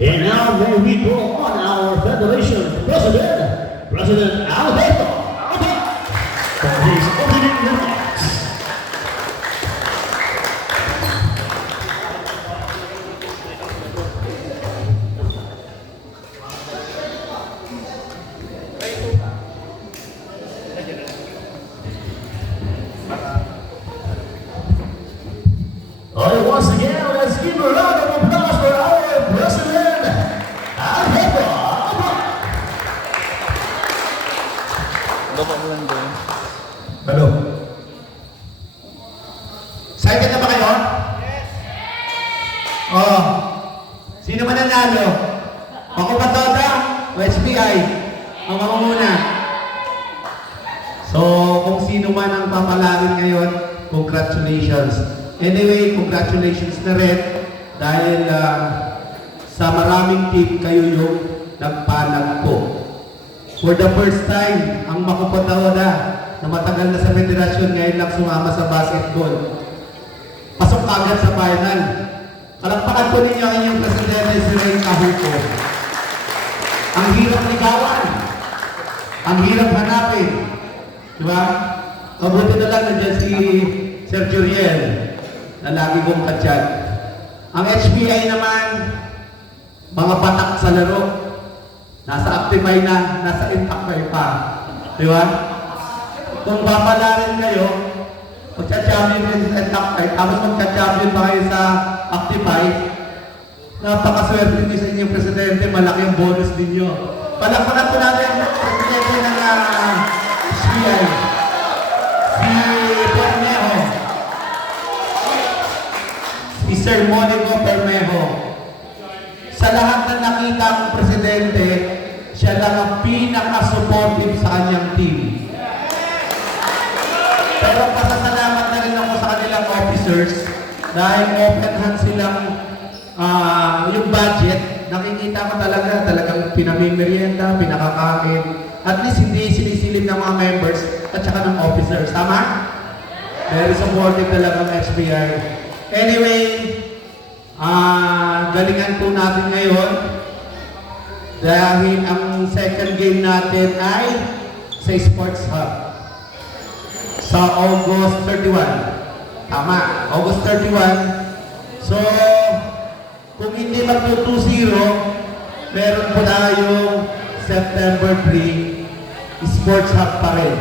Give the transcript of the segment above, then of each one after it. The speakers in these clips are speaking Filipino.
And now may we call on our Federation President, President Alberto Alba, for his opening remarks. Baba mo lang doon. Hello. Excited na ba kayo? Yes! Oh. Sino man nanalo? Ako ba Toda? O SBI? Ang mamamuna. So, kung sino man ang papalarin ngayon, congratulations. Anyway, congratulations na rin dahil sa maraming team kayo yung nagpalag po. For the first time, ang Makupataoda na matagal na sa federasyon ngayon lang sumama sa basketball. Pasok agad sa final. Kalakpakan po ninyo ang inyong presidente si Ray Cahuco. Ang hirap ligawan. Ang hirap hanapin. Diba? Mabuti na lang nandiyan si Sir Juriel na lagi kong katsyan. Ang HBI naman, mga patak sa laro. Nasa Actify na, nasa Intactfy pa. Diba? Kung papalarin kayo, magcha-champion din sa Intactfy, tapos magcha-champion pa kayo sa Actify, napakaswerte niyo sa inyong presidente, malaki ang bonus ninyo. Palakpakan po natin ang presidente ng HBI, si Permejo, si Sir Monico Permejo. Sa lahat na nakita ang presidente, siya lang ang pinaka-supportive sa kanyang team. Pero pasasalamat na rin ako sa kanilang officers dahil open hand silang yung budget, nakikita ko talagang pinamimerienda, pinakakain. At least hindi sinisilip ng mga members at saka ng officers. Tama? Very supportive talaga ng HBI. Anyway, galingan po natin ngayon dahil ang second game natin ay sa Sports Hub sa August 31. Tama, August 31. So, kung hindi magto 2-0, meron po tayong September 3 Sports Hub pa rin.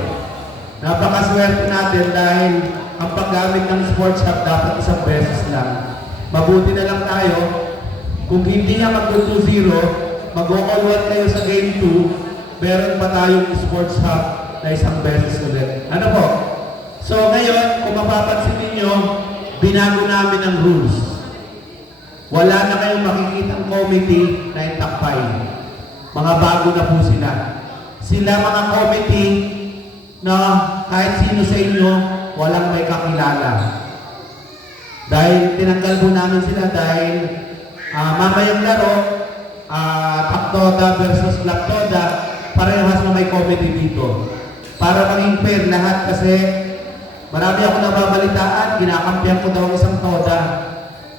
Napakaswerte natin dahil ang paggamit ng Sports Hub dapat isang beses lang. Mabuti na lang tayo, kung hindi nga mag-2-0, mag-all-1 kayo sa Game 2, meron pa tayong Sports Hub na isang beses ulit. Ano po? So ngayon, kung mapapansin ninyo, binago namin ang rules. Wala na kayong makikitang committee na itakpay. Mga bago na po sila. Sila mga committee na kahit sino sa inyo, walang may kakilala. Dahil tinanggal po namin sila dahil mamayang laro, Taktoda versus Laktoda, parehas na may committee dito. Para maging fair lahat kasi marami ako nababalitaan, kinakampihan ko daw isang Toda.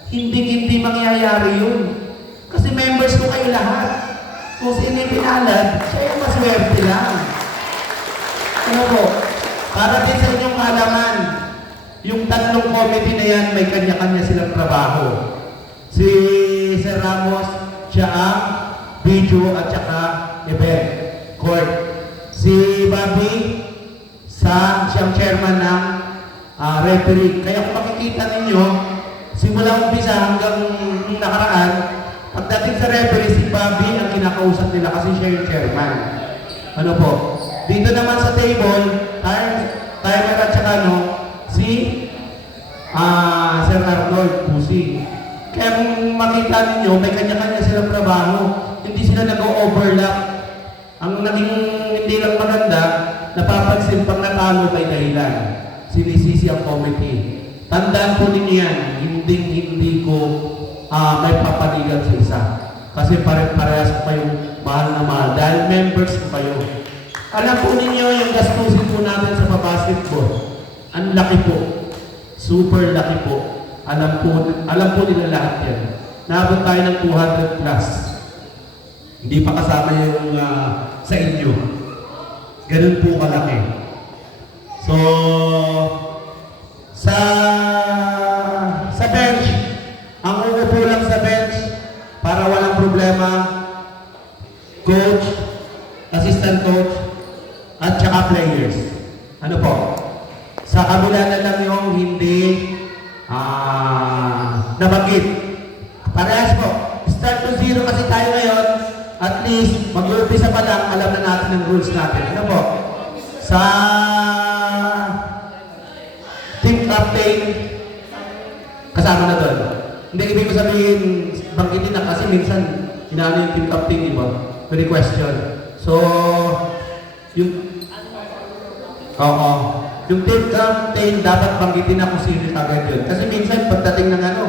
Hindi mangyayari yun. Kasi members ko kayo lahat. Kung sino yung pinalad, siya yung maswerte lang. Ano po? Para din sa inyong kaalaman, yung tatlong committee na yan, may kanya-kanya silang trabaho. Si Sir Ramos, siya ang video at saka event, court. Si Bobby, siyang chairman ng referee. Kaya kung makikita ninyo, simula umpisa hanggang nakaraan, pagdating sa referee, si Bobby ang kinakausap nila kasi siya yung chairman. Ano po? Dito naman sa table, timer at saka si Sir Arnold Pusi. Kaya kung makita ninyo, may kanya-kanya silang trabaho. Hindi sila nag-overlap. Ang naging hindi lang maganda, napapansin pag natalo may dahilan. Sinisisi ang committee. Tandaan po ninyo yan, hindi ko may papaligan sa isa. Kasi parehas pa yung mahal na mahal. Dahil members ko kayo. Alam po ninyo yung gastusin po natin sa basketball. Ang laki po. Super laki po. Alam po nila lahat yan. Naabot tayo ng 200 plus. Hindi pa kasama yung sa inyo. Ganun po kalaki. So, sa bench, ang uupo lang sa bench para walang problema, coach, assistant coach, at saka players. Ano po? Sa kabila na lang yung hindi nabanggit. Parehas po. Start to 0 kasi tayo ngayon. At least, mag-uumpisa pa lang, alam na natin ang rules natin. Ano po? Sa team captain, kasama na doon. Hindi, ibig ko sabihin, banggitin na kasi minsan, inaano yung team captain, di ba? May question. So, yung... Oo. Yung team captain, dapat banggitin na kung sino agad yun. Kasi minsan, pagdating ng ano,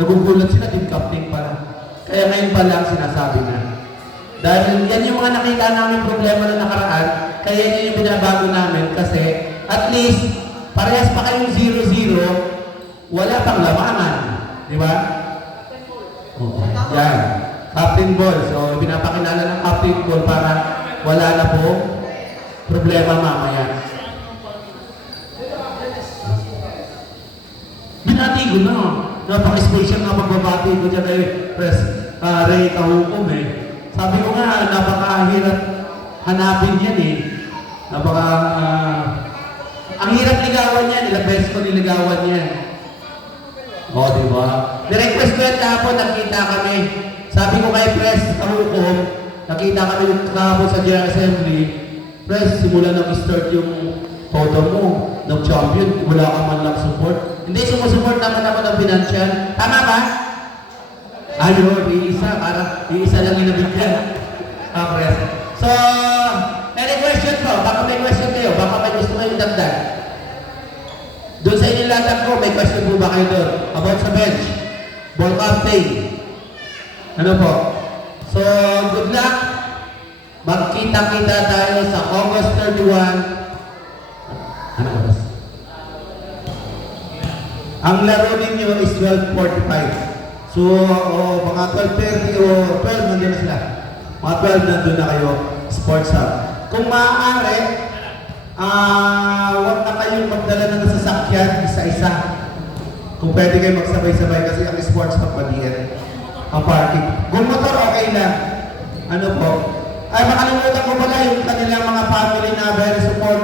nagugulat sila, team captain pala. Kaya ngayon pa lang sinasabi na. Dahil yan yung mga nakita namin problema na nakaraan, kaya yan yung binabago namin kasi at least parehas pa kayong 0-0, wala pang lamangan. Di ba? Yan. Captain ball. So, pinapakilala ng captain ball para wala na po problema mamaya. Binati ko na. Napaka-special nga pagbabati ko dyan kay Ray Kahukom eh. Sabi ko nga, napakahirap hanapin yan eh. Ang hirap ligawan yan, ilang beses ko niligawan yan. O, diba? Nirequest ko yan kahapon, nakita kami. Sabi ko kay Pres Kahukom, nakita kami kahapon sa General Assembly. Pres, simula nag-start yung photo mo, ng champion, wala ka man lang support. Hindi, sumusupport naman ako ng financial. Tama ba? Ayun, iisa, parang iisa lang inabigyan. Pres. So, any question po? Baka may question kayo, baka may gusto kayong dagdag. Doon sa inyong lahat ko, may question po ba kayo doon? About sa bench, ball captain. Ano po? So, good luck. Magkita-kita tayo sa August 31. Ano ba? Ang laro ninyo is 12:45. So, mga 12:30 o 12, nandun na sila. Mga 12, nandun na kayo, sports hub. Kung maaari, huwag na kayong magdala ng sasakyan isa-isa. Kung pwede kayo magsabay-sabay kasi ang sports hub maliit. Ang parking. Kung motor, okay lang. Ano po? Ay, makalimutan ko pala yung kanilang mga family na very support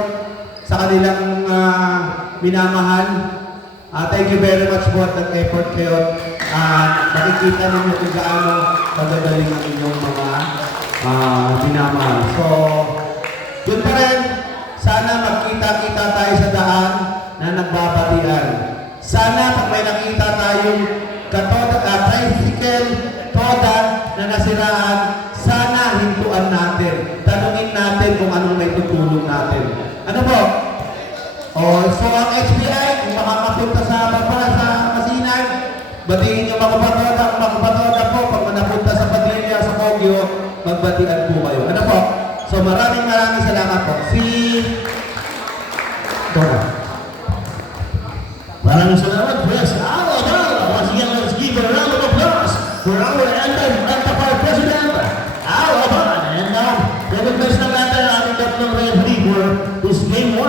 sa kanilang minamahal. Thank you very much po at nag-effort kayo. Nakikita ninyo kung gaano pagdadaling ang inyong mga minamahal. So, yun pa rin, sana magkita-kita tayo sa daan na nagbabatian. Sana pag may nakita tayong tricycle, toda na nasiraan, sana hintuan natin. Tanungin natin kung anong may tutulong natin. Ano po? So ang HBI, kung makakapunta sa baba sa Masinag, batiin nyo mga kapatoda po, pag napunta sa Padilla, sa Kogyo, magbatian po kayo. Ano po? So maraming salamat po. Dora. Maraming salamat, Pres. Once again, let's give a round of applause for our Antapar President, Al Aban. And recognize na natin ang ating tatlong referee for this game 1.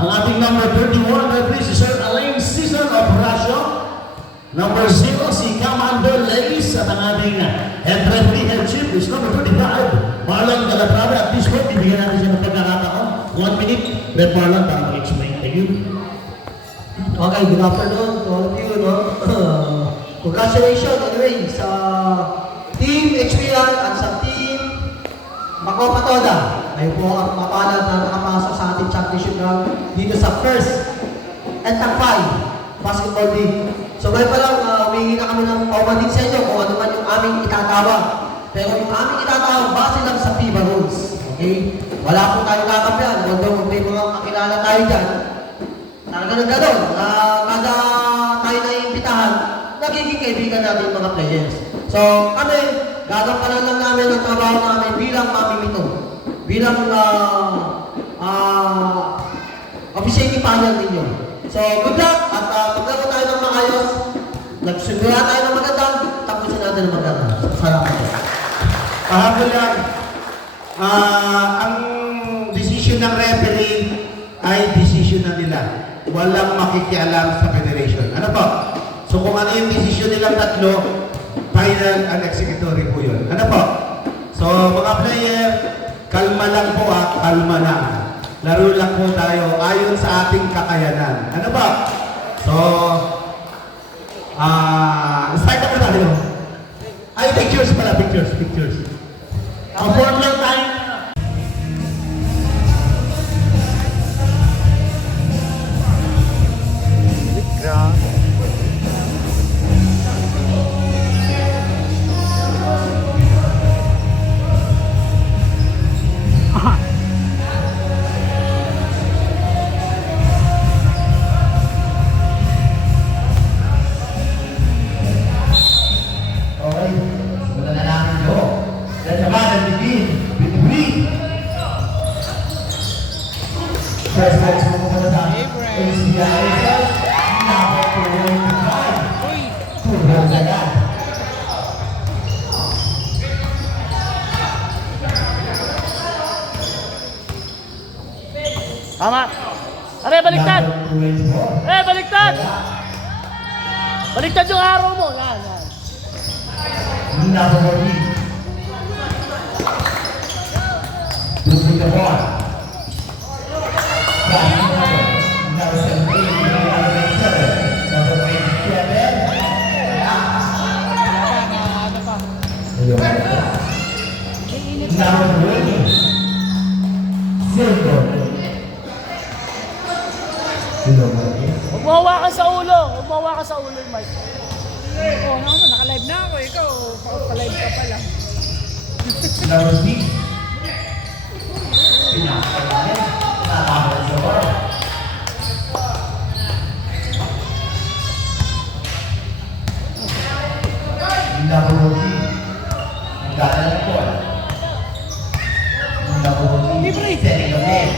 Ang ating number 31 referee si Sir Alain Cesar of Russia. Number 0 si Commander Leis at ang ating head referee head chief is number 35, Marlon Calatrava. At this point, ibigyan natin siya ng pagkakataon. 1 minute, Red Marlon para mag-explain. Thank you. Okay, good afternoon to all of you. No? Congratulations anyway sa Team HBI at sa Team Makopa Toda. Kayo po ang mapalad na nakapasok sa ating championship round dito sa first and top 5 basketball league. So ngayon pa lang, humingi na kami ng paumandin sa inyo kung ano man yung aming itatawag. Pero yung aming itatawag, base lang sa FIBA rules. Okay? Wala po tayong kakampihan. Although may mga kakilala tayo dyan, talaga ng gano'n, kada tayo na iimbitahan, nagiging kaibigan natin mga players. So kami, gagampanan lang namin ang trabaho namin bilang mamimito. Bilang officiating panel ninyo. So good luck at maglaro tayo ng maayos. Nagsundura tayo ng magandang, tapusin natin ng magandang. Salamat po. Kahapon lang, ang decision ng referee ay decision na nila. Walang makikialam sa federation. Ano po? So kung ano yung decision nilang tatlo, final and executory po yun. Ano po? So mga player, kalma lang po kalma lang. Laro lang po tayo ayon sa ating kakayanan. Ano ba? So, start na po tayo. Ay, pictures pala, pictures. Perform lang tayo. First match mo muna sa HBI Racers. Number 25. Uy! 2 goals agad. Tama! Are, baliktad! Number 24. Baliktad! Baliktad yung araw mo! Yan, yan. Number 14. Losing the ball. Number 17. Number 27. Number 20. Silver. Huwag mo hawakan sa ulo! Huwag mo hawakan sa ulo yung mic. Oo, naka-live na ako. Ikaw, pa-live ka pala. Number 6. Pinakalamin. Natapos sa ball. Number 14. Ang gata ng ball. Number 14. Setting the game.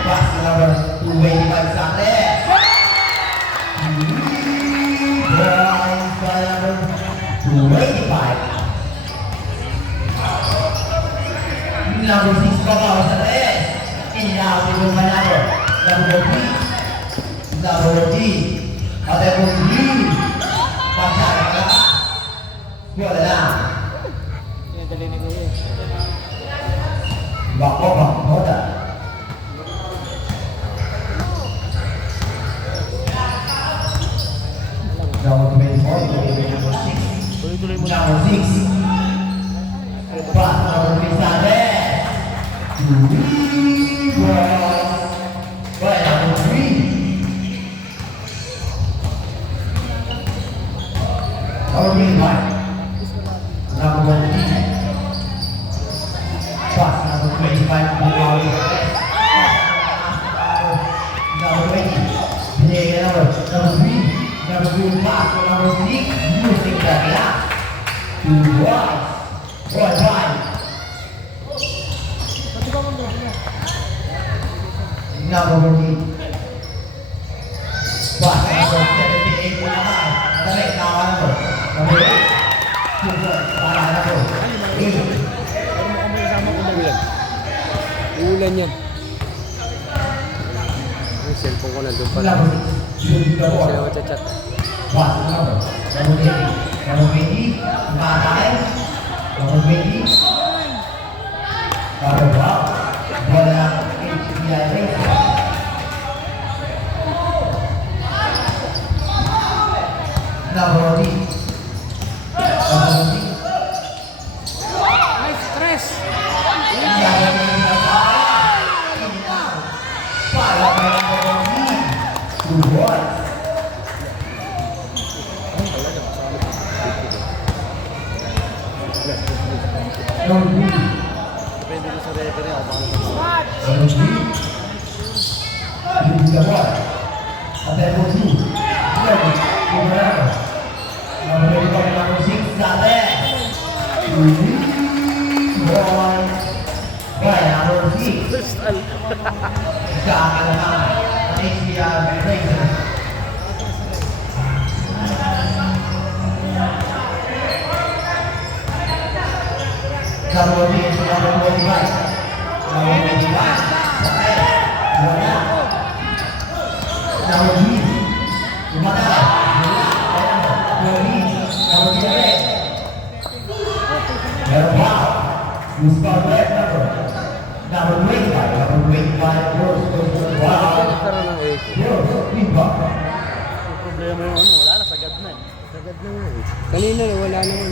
Pass to number 285 sa atin. Drive by number 285. Number 6 pa ba sa atin? Inawin mo ba number? Number 3. Number 3. At number 3. Pagsara ka. Wala na. Bako, bako, Number 24, number 6. Tuloy-tuloy mo. Number 6. Pass number 3 sa atin. Right, number 3. Number 25. Number 1. Pass number 25. Number 20. Binigay number 3. Number 2 pass to number 6. Using the glass. To right. Right. Number 14. Pass number 78 po naman. Direct na number. Number 8. Two good. Para number 8. Ulan yan. Yung cellphone ko nandun pala. Number 6. Shooting the ball. Sila chat. Pass number 20. Number 20. Matay. Number 20. Number 12. Bola ng HBI Racers. Number 14. Number 14. Ay, stress! Depende mo sa referee ako. Problema yung ano, wala na, sagad na eh. Agad na nga eh. Kanina wala naman.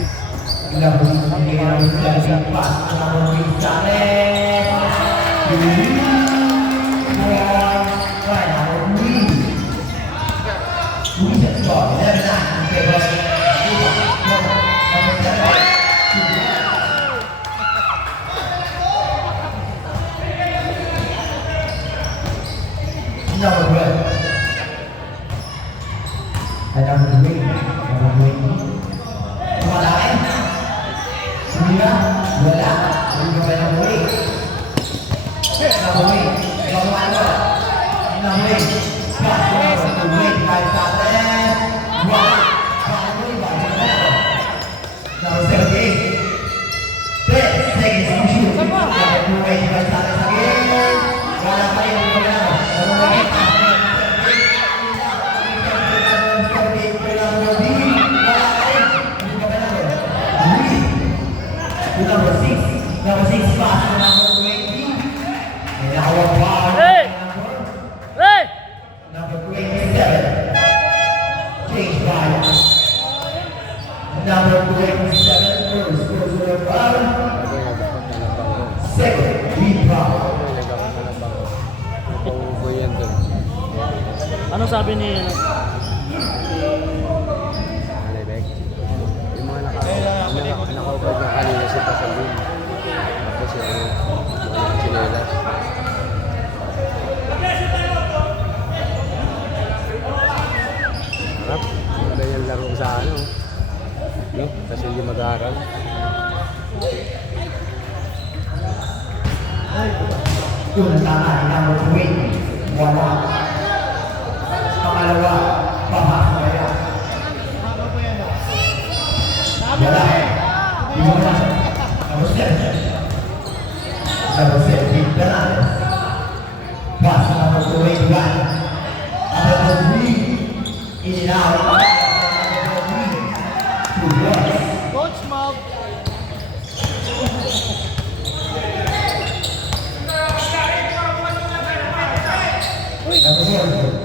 Wait. Pass to wait. Guys, out there. One. Number 78. 10 seconds to shoot. Number 2, wait. Guys, out there again. Wala pa rin. Number 6. Number 6 pass to number 20. And now a foul. Hey! Hey! Number 27. Change by number 27. First goes to the foul. Second, lead foul. Ano sabi ni... Alibek? Yung mga nakaubad na kanina si Pasalun. Tapos yung mga sinelas. Harap. Maganda yung laro sa ano. No? Kasi hindi mag-aaral. Unang tama, number 20. Wala. Pangalawa, papasok na yan. Wala. Wala. Number 7. Number 7, Bernales. Pass to number 21. Number 3. In and out. Number 3. To Ross. Coach Mob! Number 4.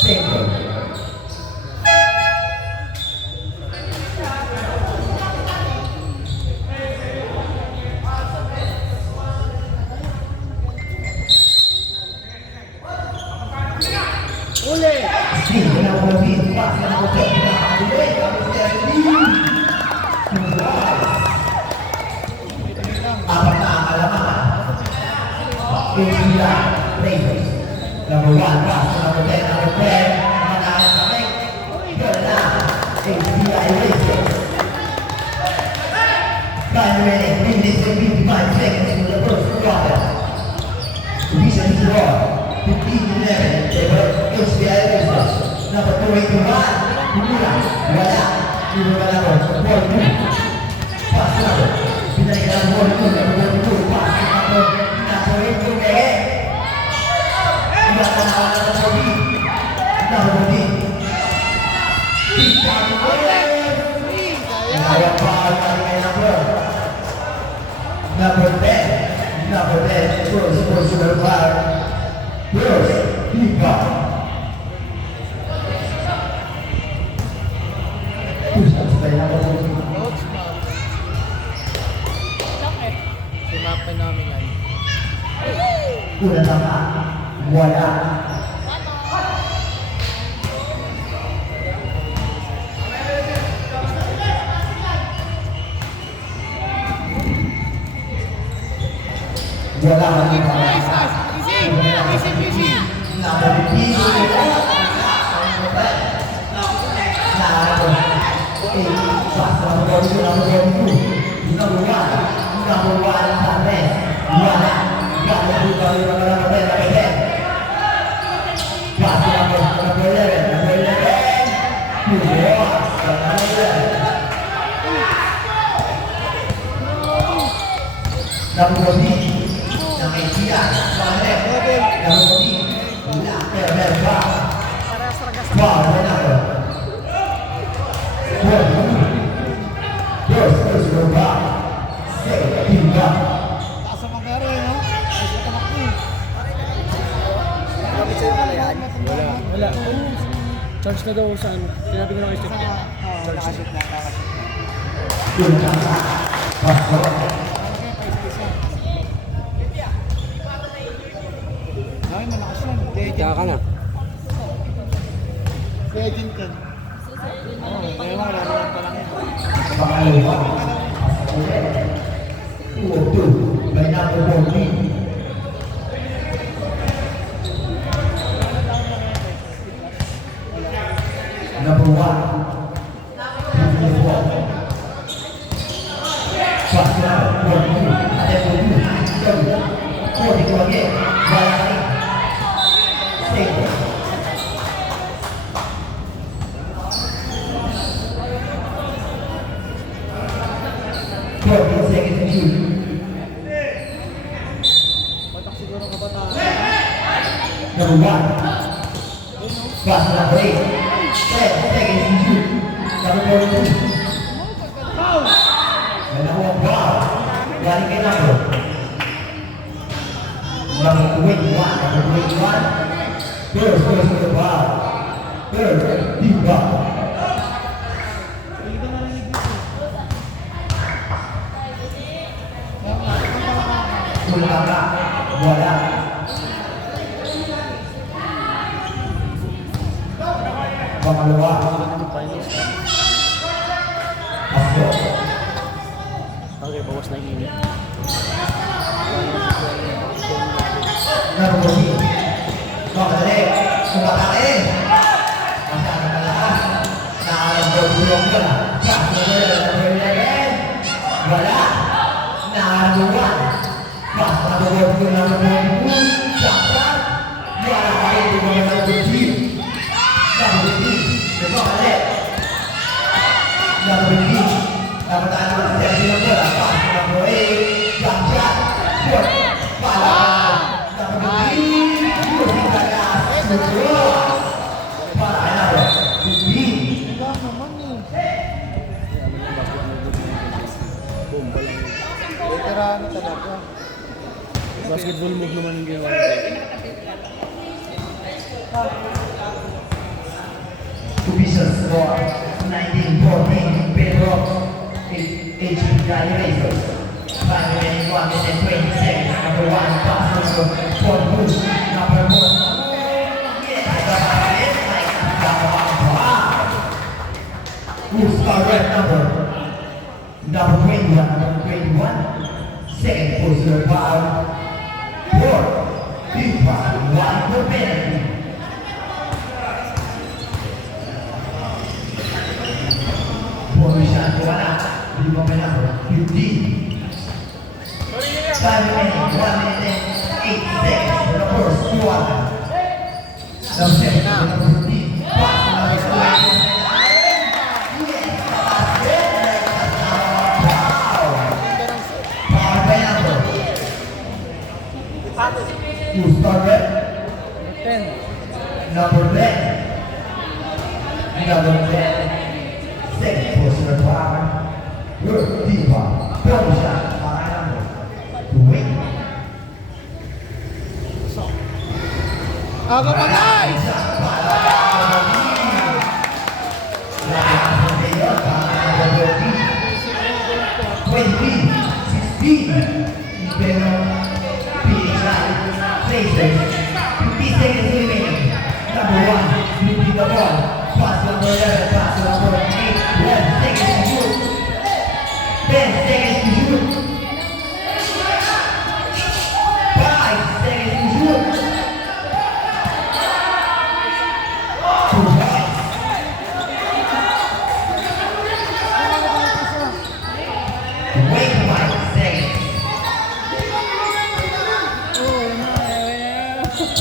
Single. Uli! Single number 15. Pass to number 10. Number 17. Apat na ang alaman. HBI Blazers. Number 1, pass to number 10. Number 10. Manahan sa make. Good na. HBI Blazers. Time remaining 3 minutes and 55 seconds for the first quarter. Recent draw. 15-11. Favor HBI Blazers. Number 281. Himura. Wala. Himura na ko. 4-2. Pass to number. Pinalikan ang 4-2. Number 42. Pass to number 8. Again. Iba na naman ang number 14. Number 14. Big down the way. Kaya pa ang kay number 10. Number 10. First super fire. First, big down. Push up sa number 14. Sinapin namin yan. Una tama. Wala. Wala man yung mga Easy. number 15. Number 1 Sanchez. Wala. Gano'n po kami mga number 10. Pass to number 11. Number 11. Pujoas. Number 11. Number 14. Ng Asia. Number 14. Wala. Pero foul. Foul na number. 4. First foul. Second team foul. Taas ang magkaro eh, no? Ayos na tamak mo eh. Wala. Charge na daw sa ano. Sinabi ko na kayo step. Oo, nakashoot lang. Una tama. Pasok. Ay, malakas yan. Kaya ka na. Legend ka. Oo, kaya mo, lalaman pa lang yan. Pangalawa. 2-2 by number 14. Number 1. Pass now. 42. Attempt to do. 42 again. Wala. Number 1. Pass to number 8. 10 seconds to shoot. Number 42. And now a foul. Galing kay number 21. Number 21. First goes to the foul. Third, deep foul. Sulaka, wala. Pangalawa. Asko. Okay, bawas na yung init. Number 14. Makadali. Kumakake. Masyado malakas. Nakakagulong ka na. Number 11. Wala. Nakaluwan. Pass na bawag ko ng number 2. Saksan. Wala ka rin yung mga number 3. Number 3. Kumakake. Number 3. Dapat tayo naman sa sesi ng bola. Pass na number 8. Saksan. Short. Pala. Number 3. Using the last. Para kay number 15. Veterano talaga. Basketball move naman yung ginawa. Division score 19-14 Pedro H. Gally Razors. 5 remaining 1 minute 20 seconds. Number 1 pass number 42. Number 1. Who's correct number? Number 21. Number 21. Second poster foul. 4. Big foul. 1 for penalty. Position ko wala. Hindi mo pa number 15. 5 remaining 1 minute 8 seconds for the first quarter. Number 7. Number 15. Pass number 20. Who started? 10. Number 10. Number 10. Second poster foul. Good deep ball. Double shot. Para number 20. Aga pa guys! Wait 5 seconds.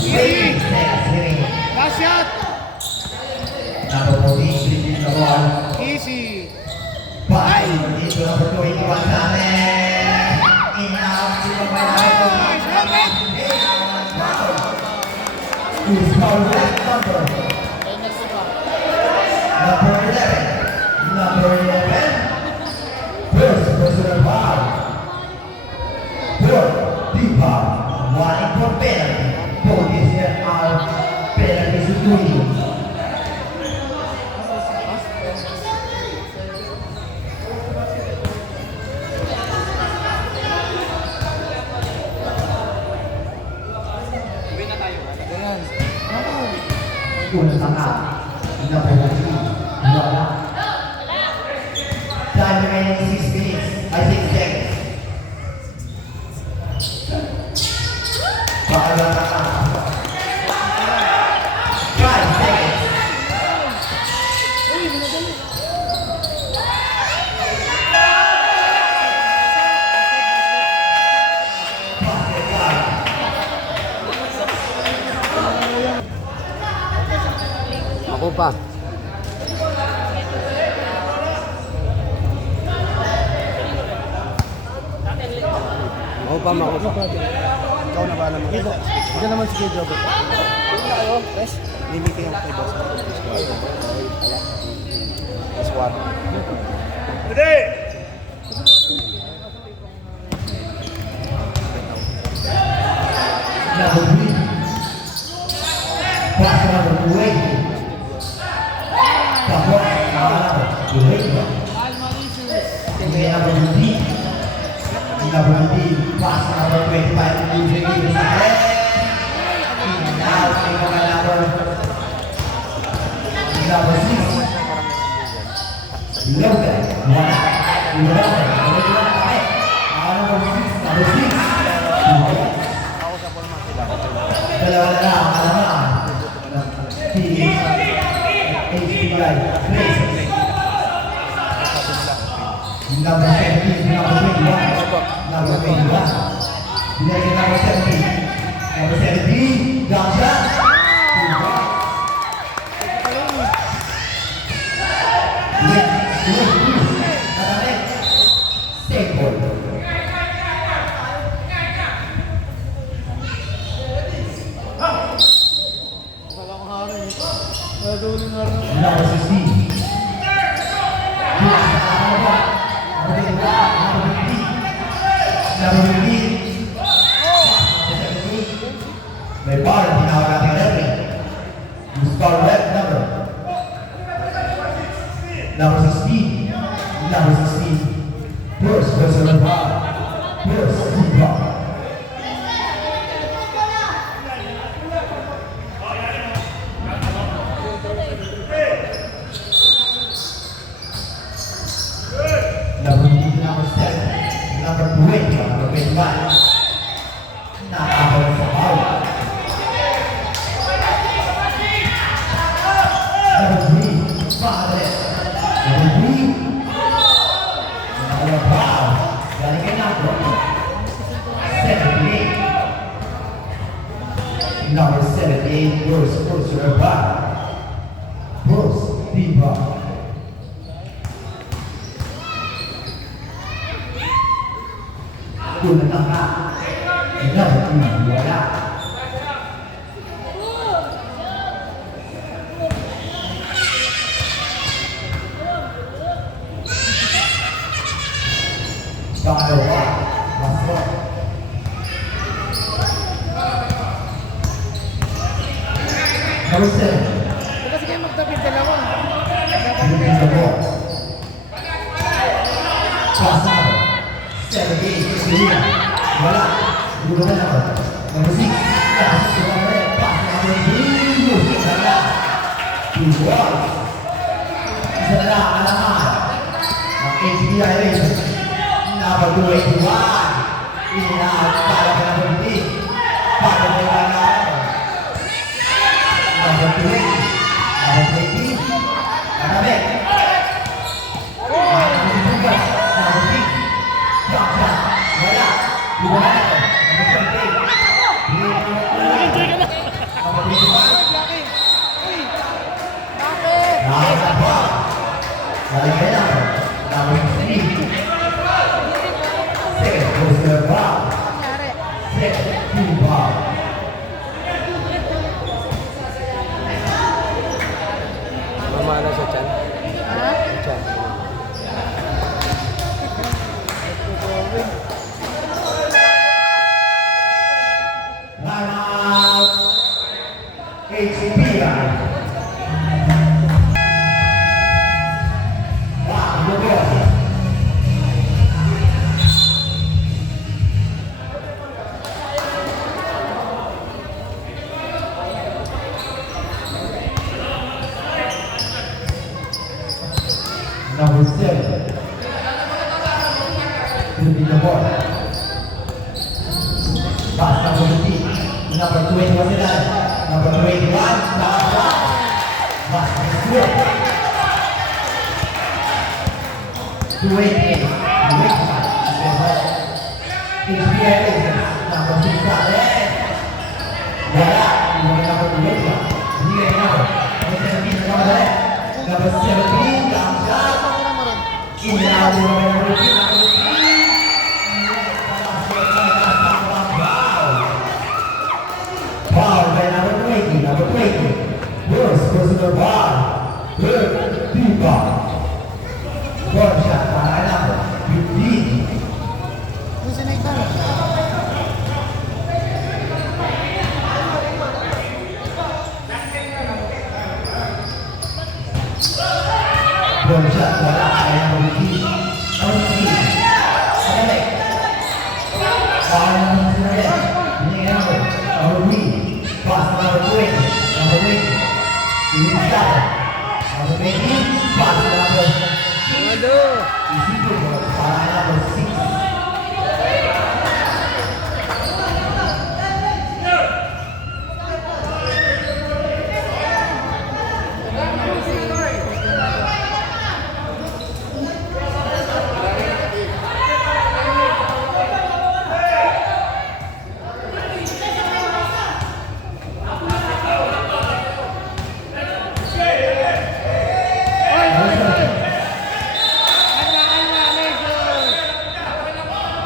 Wait 6 seconds remaining. Last shot! Number 14, shooting the ball. Easy! 5, dito number 21 namin. In out, dito pa namin. Who's correct number? Number 11. Number 11. First personal foul. Fourth, deep foul. One for penalty. Both these here are penalty situations. Unang tangka. Number 19. Wala. Time remaining 6 minutes. 6 seconds. Pangalang tangka. 5 seconds. Basket foul. Ako pa. Ako pa, ako pa. Ikaw na ba naman? Diyan naman si Kuya Jobert. Tingnan na kayo, Pres. Limiting ang kay boss. Squad. Number 3. Pass number 2. Tapos, number 2. Number 3. Number 3. Pass number 25. Usually, sa head. Now, may mga number 6. Logan. Wala. Logan. Number 6. Dalawa na lang, alaman. HBI, Grace. Number 17, number 21. Number 21. Binigyan number 17. Number 17, gotcha. Safe ball. Number 16. Number 15. May bar, tinawag natin referee. You score red number. Number 16. Number 16. First, versus the bar. First, bar. Number 7, number 20, number 25. Nakakawin sa bawal. Number 3, Padres. Number 3, number 5, galing kay number 78. Number 78, Bruce, Rebel. Bruce, Viva. Kulang na nga. Ikaw, wala. Pangalawa, masok. Number 7. Kasi kayo magtapit dalawa. Looking the ball. Pass number 78. Wala. Gulo na naman. Number 6. Pass number 3. Wala. 2 balls. Isa na lang, alaman. Ang HBI Racers. Number 281. Inaat para ka number 3. Para ka number 3. Number 3. Number 18. Anabek. Number 6. Gotcha. Wala. Number 17. Number 25. Nakakapa. Balik kayo number. Number 3. Second, goes to the ball. Second, 2 ball. Mamana sa chan. Chan. Line out. HBI. Wow, good ball. Number 7. Flipping the ball. Pass number 15. Number 20 was it that? Number 21. Pass number 12. 20. HBI Racers. Number 6 got it. Wala. Number 20. Hindi number. Number 17. Gotcha. Inalaw mo number 15. Good shot. Wala. Kaya number 3. Number 3. Okay. Number 3 again. Number 3. Pass to number 20. Number 20. Number 20. Pass to number 6. Isidro. Para number 6.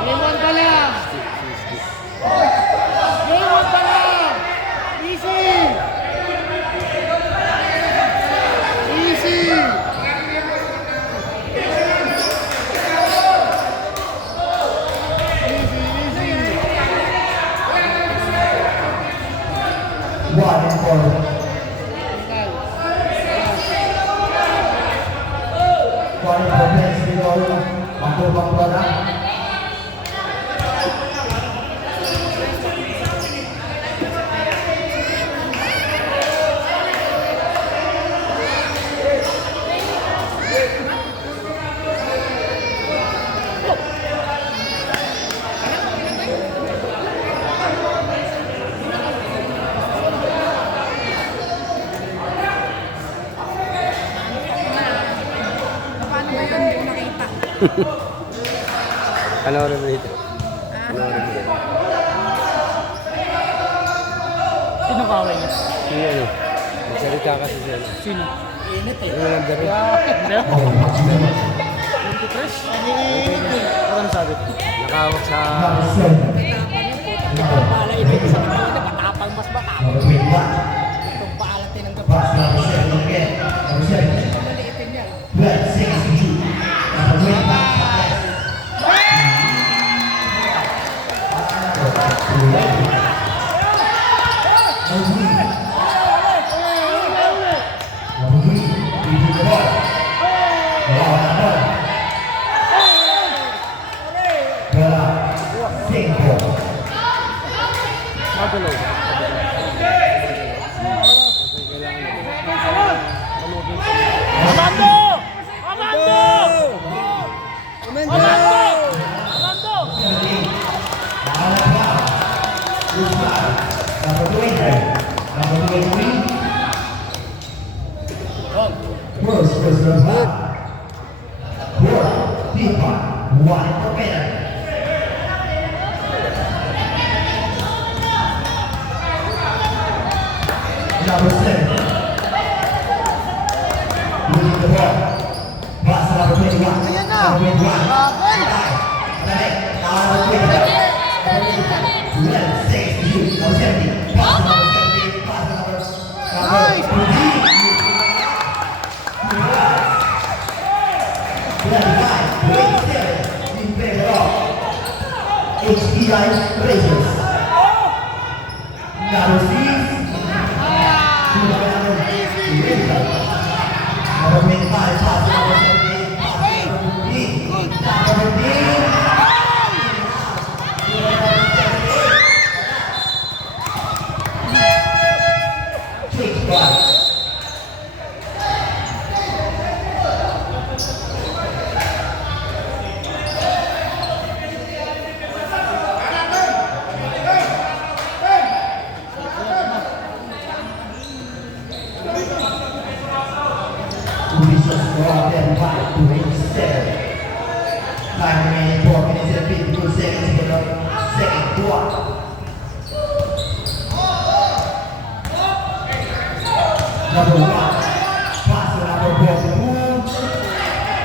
Iwan ka lang. Iwan ka lang. Easy. Easy. One and four. One and four minutes to go. Mampu na. Paano ba yun? Hindi ko nakita. Panoorin mo dito. Panoorin mo dito. Sino kaway niya? Si ano? Magsalita kasi siya. Sino? Init eh. Ano lang dami? Hindi. Oh, maximum. 23? Ano sabi? Nakawak sa... Number 7. Pala, ibig sabihin ko, nagkatapang mas matapang. Number 21. Itong pala tinanggap. Pass to number 7 again. Number 7. Maliitin niya. 12 seconds to shoot. Number 25. Magalaw. Amando! Amando! Amando! Amando! Number 7. Losing the ball. Pass to number 21. Number 21. Number 6 to shoot. Number 70. Pass to number 70. Pass to number 27. In favor of HDI Racers. Number 6. Number 25, pass to number 17, pass to number 15, number 15. Takes one. More than 5 to 87. Time remaining 4 minutes and 52 seconds for the second quarter. Number 1, pass to number 42.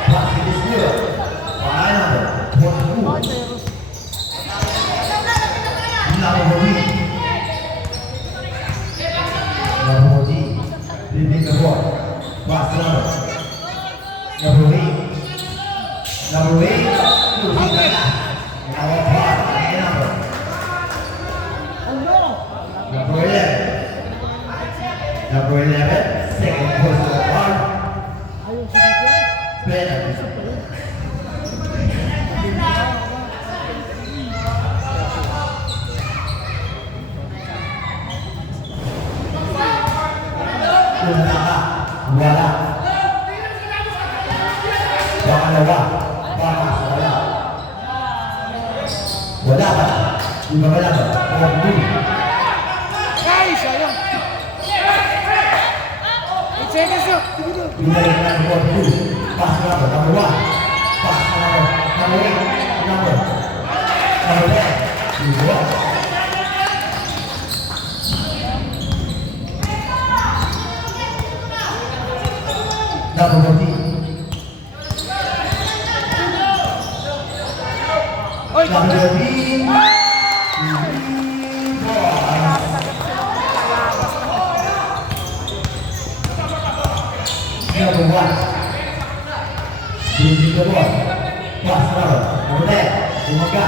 Pass it is good. By number 42. Number 3. Number 14. Leaving the ball. Pass to number 8. Number 8. Losing the last. Our part. Number 11. Number 11. Second post of the ball. Pinataka. Wala. Pangalawa. Bakas. Wala. Wala ka na. Di ba wala ka? Wala ka. Ay, sayang. 8 seconds na. Binalik na ng 4-2. Pass number. Number 1. Pass number. Number 8. Number 10. Number 1. Number 14. Oy, Number 14. Number 1. Binigyan ka mo. Pass number. Number 10. Umaga.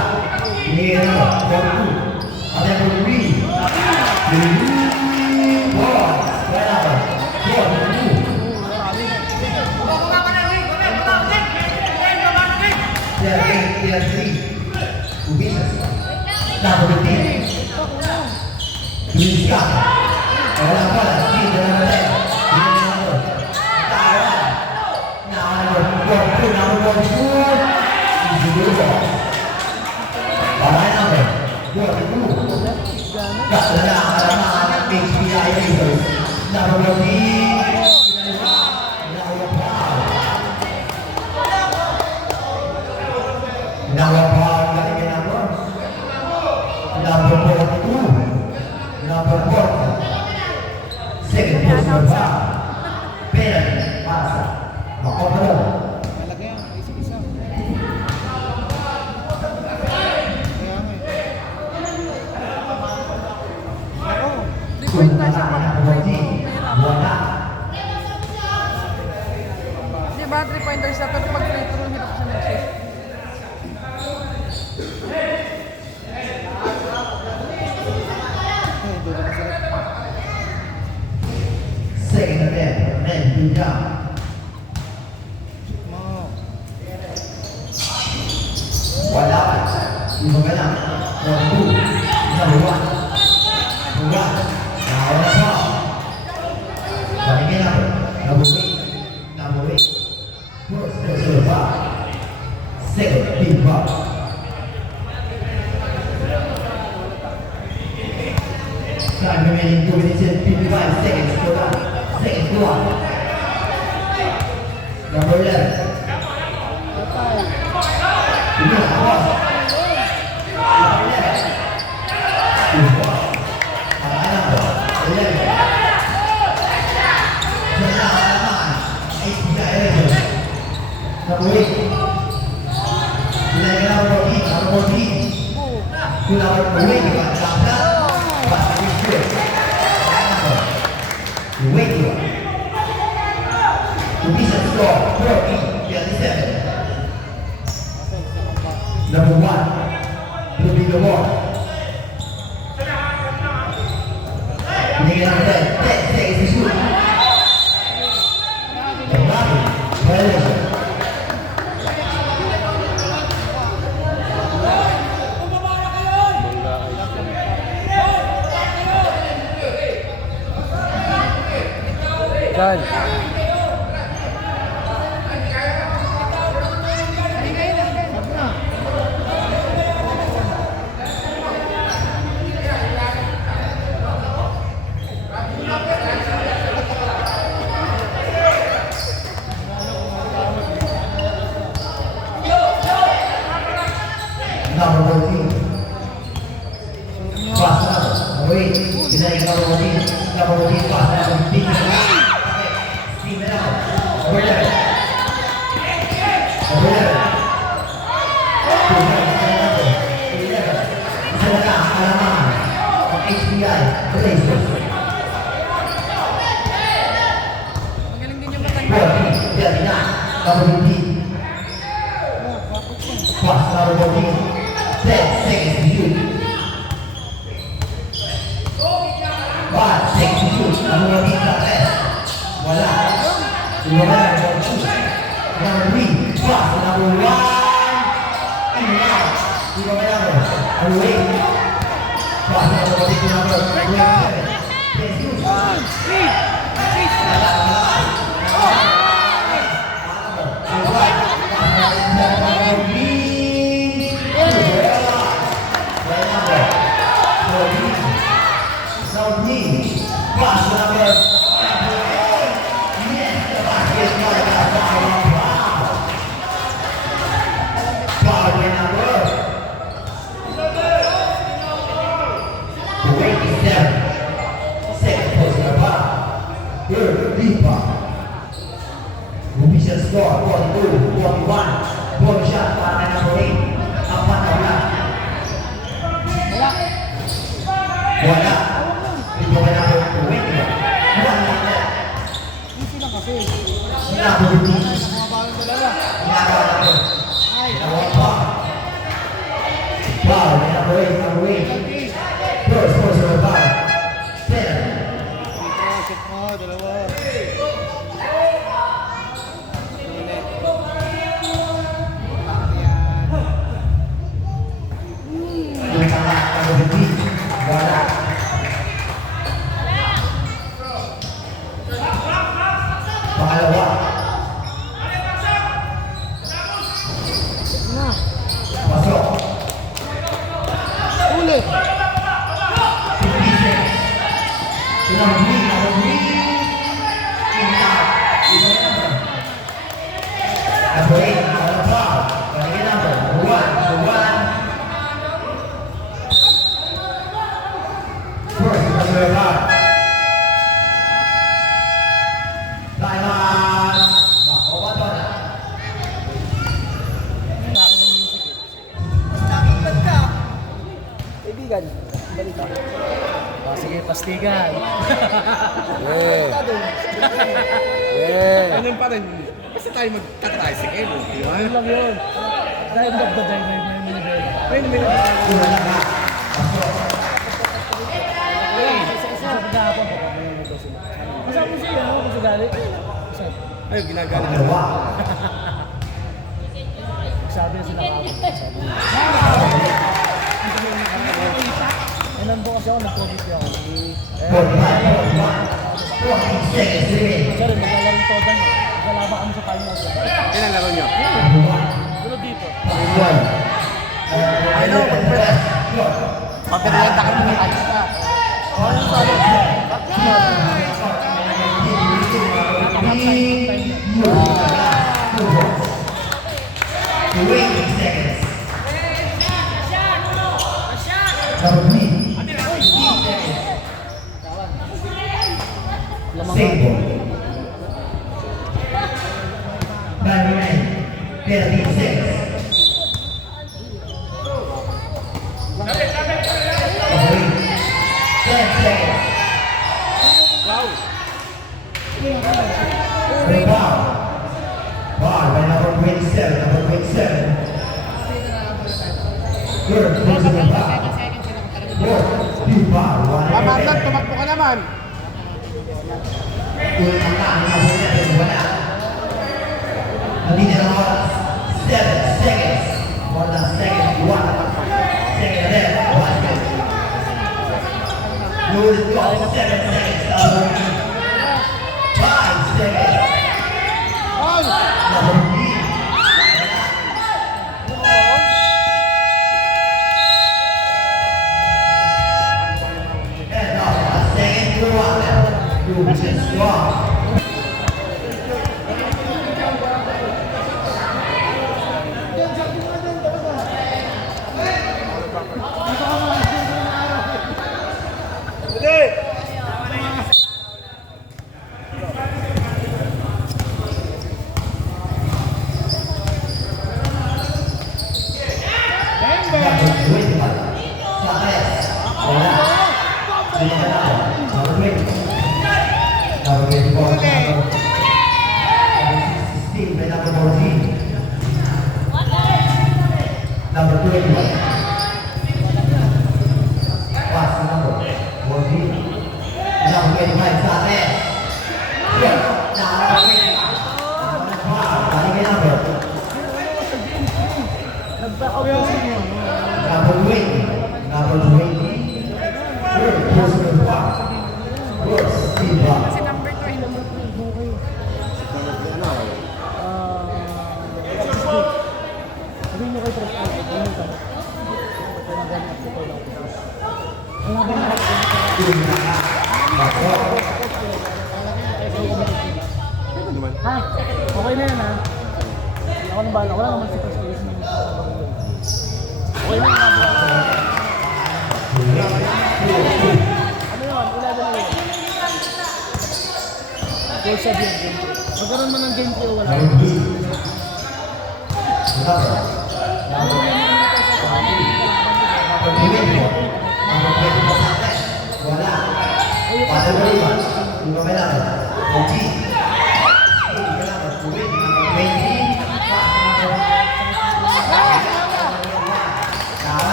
Binigyan ka mo. 42. At number 3. Binigyan ka mo. Wala ka. 42. Tier 3. Ubises. Number 15. Tulis ka. Wala pa lang. Hindi na naman tayo. Hindi na naman. Tawa. Number 42. Number 42. Isidoro. Para number 42. Kasalala ang kalamaan ng HPI Racers. Number 14. Nawapag galing kay number 42. Number 4. Second post number 5. Penalty para sa Makotaro. Talaga yan, isa-isa. Kung nasaan ang Rogi, wala. Di ba, 3 pointers na, pero pag free throw, hirap siya mag-shoot. Second attempt, then good job. Wala pa. Ibang ka lang. Number 2. Number 1. Number 1. Nawala sa. Pamigay number. Number 8. Number 8. First, number 5. Second, big box. Time remaining 2 minutes and 55 seconds to run. Second clock. Number 11. Number 11. Number 1 will be the one. Nigga number 10 seconds to shoot. Violation. Kan. Number 14. Pass number 8. Binayang number 14. Number 14 pass number 15. Steve Mel. Over there. Over there. 11. Isa na lang, alaman. Ang HBI. Racers. Magaling din yung matanda. 14. 39. Number 15. Pass number 14. 10 seconds to shoot. 5 seconds to shoot. Number 14 sa rest. Wala. Number 2. Number 3. Pass number 1. In and out. Number 8. Pass number 14 to number 27. 10 shoot. Lipa. Official score, 42-41. Ball shot para kay number 8. Apat na wala. Wala. Ito kay number 20. Wala na. Easy lang kasi. Number 15. Nakabalang dalawa. Ginagawa na po. Ay, Ginawa pa. Foul kay number 8. Number 8. First personal foul. 10. shot mo, dalawa. Yung tama, number 15. Wala. Pangalawa. Pasok. Uli. 15 seconds. Number 3. Number 3. In out. Number 8. Number 12. Balik number 1. Number 1. First, number 5. Time out. Bako ba doon? Kaibigan, balita. Ah, sige, pastigan. Ganun pa rin. Basta tayo magka-tricycle. Di ba? Ano lang yun? Dahil nagdadrive na yung minibel. May Una na ka. Pasok. Isa pagkakapon pa kami yung ito sila. Kasama mo siya, ano? Kung sa galit. Ayun, ginagana ka. Pangalawa. Sabi na sila kapon. Eh, nandun kasi ako, nag-COVID ako. 45, 14 seconds remaining. Sorry, maglalarong todan. Maglalaba kami sa finals. Yan ang laro nyo. Gulo dito. I know, Pagkakita ka ng kanita. seconds. Number 3. 15 seconds. Same ball. 99. 13 seconds. Number 8. 10 seconds. Foul. Foul by number 27. Number 27. Third, personal foul. Fourth, team foul. One Mamatag, tumakbo ka naman. Hindi na oras. 7 seconds. 1 second. 1 second left. 1 second. Lose it. 7 seconds. 5 seconds. On. Number 3. And now, a second to 1. You can score. Number 21. Pass the number 14. Number 25, Sanes. Good. Now, number 25. Wow, balik kay number. Number 20. Number 20. Third personal foul. First, team foul. Sabihin nyo kay Tres Alto, ano yung tanong? Ito na ganyan at ito lang. Ang laban na ha? Okay na yan ha? Ako nang bahala. Wala naman si Tres Alto. Okay na yung nabla. Ano yun? 11 na yun. Force of yung game. Magkaroon man ng game o wala. Number 3. Number 24. Wala. Pasok mo iba. Iba kailangan. OG. Kailangan. Uwi. Number 20.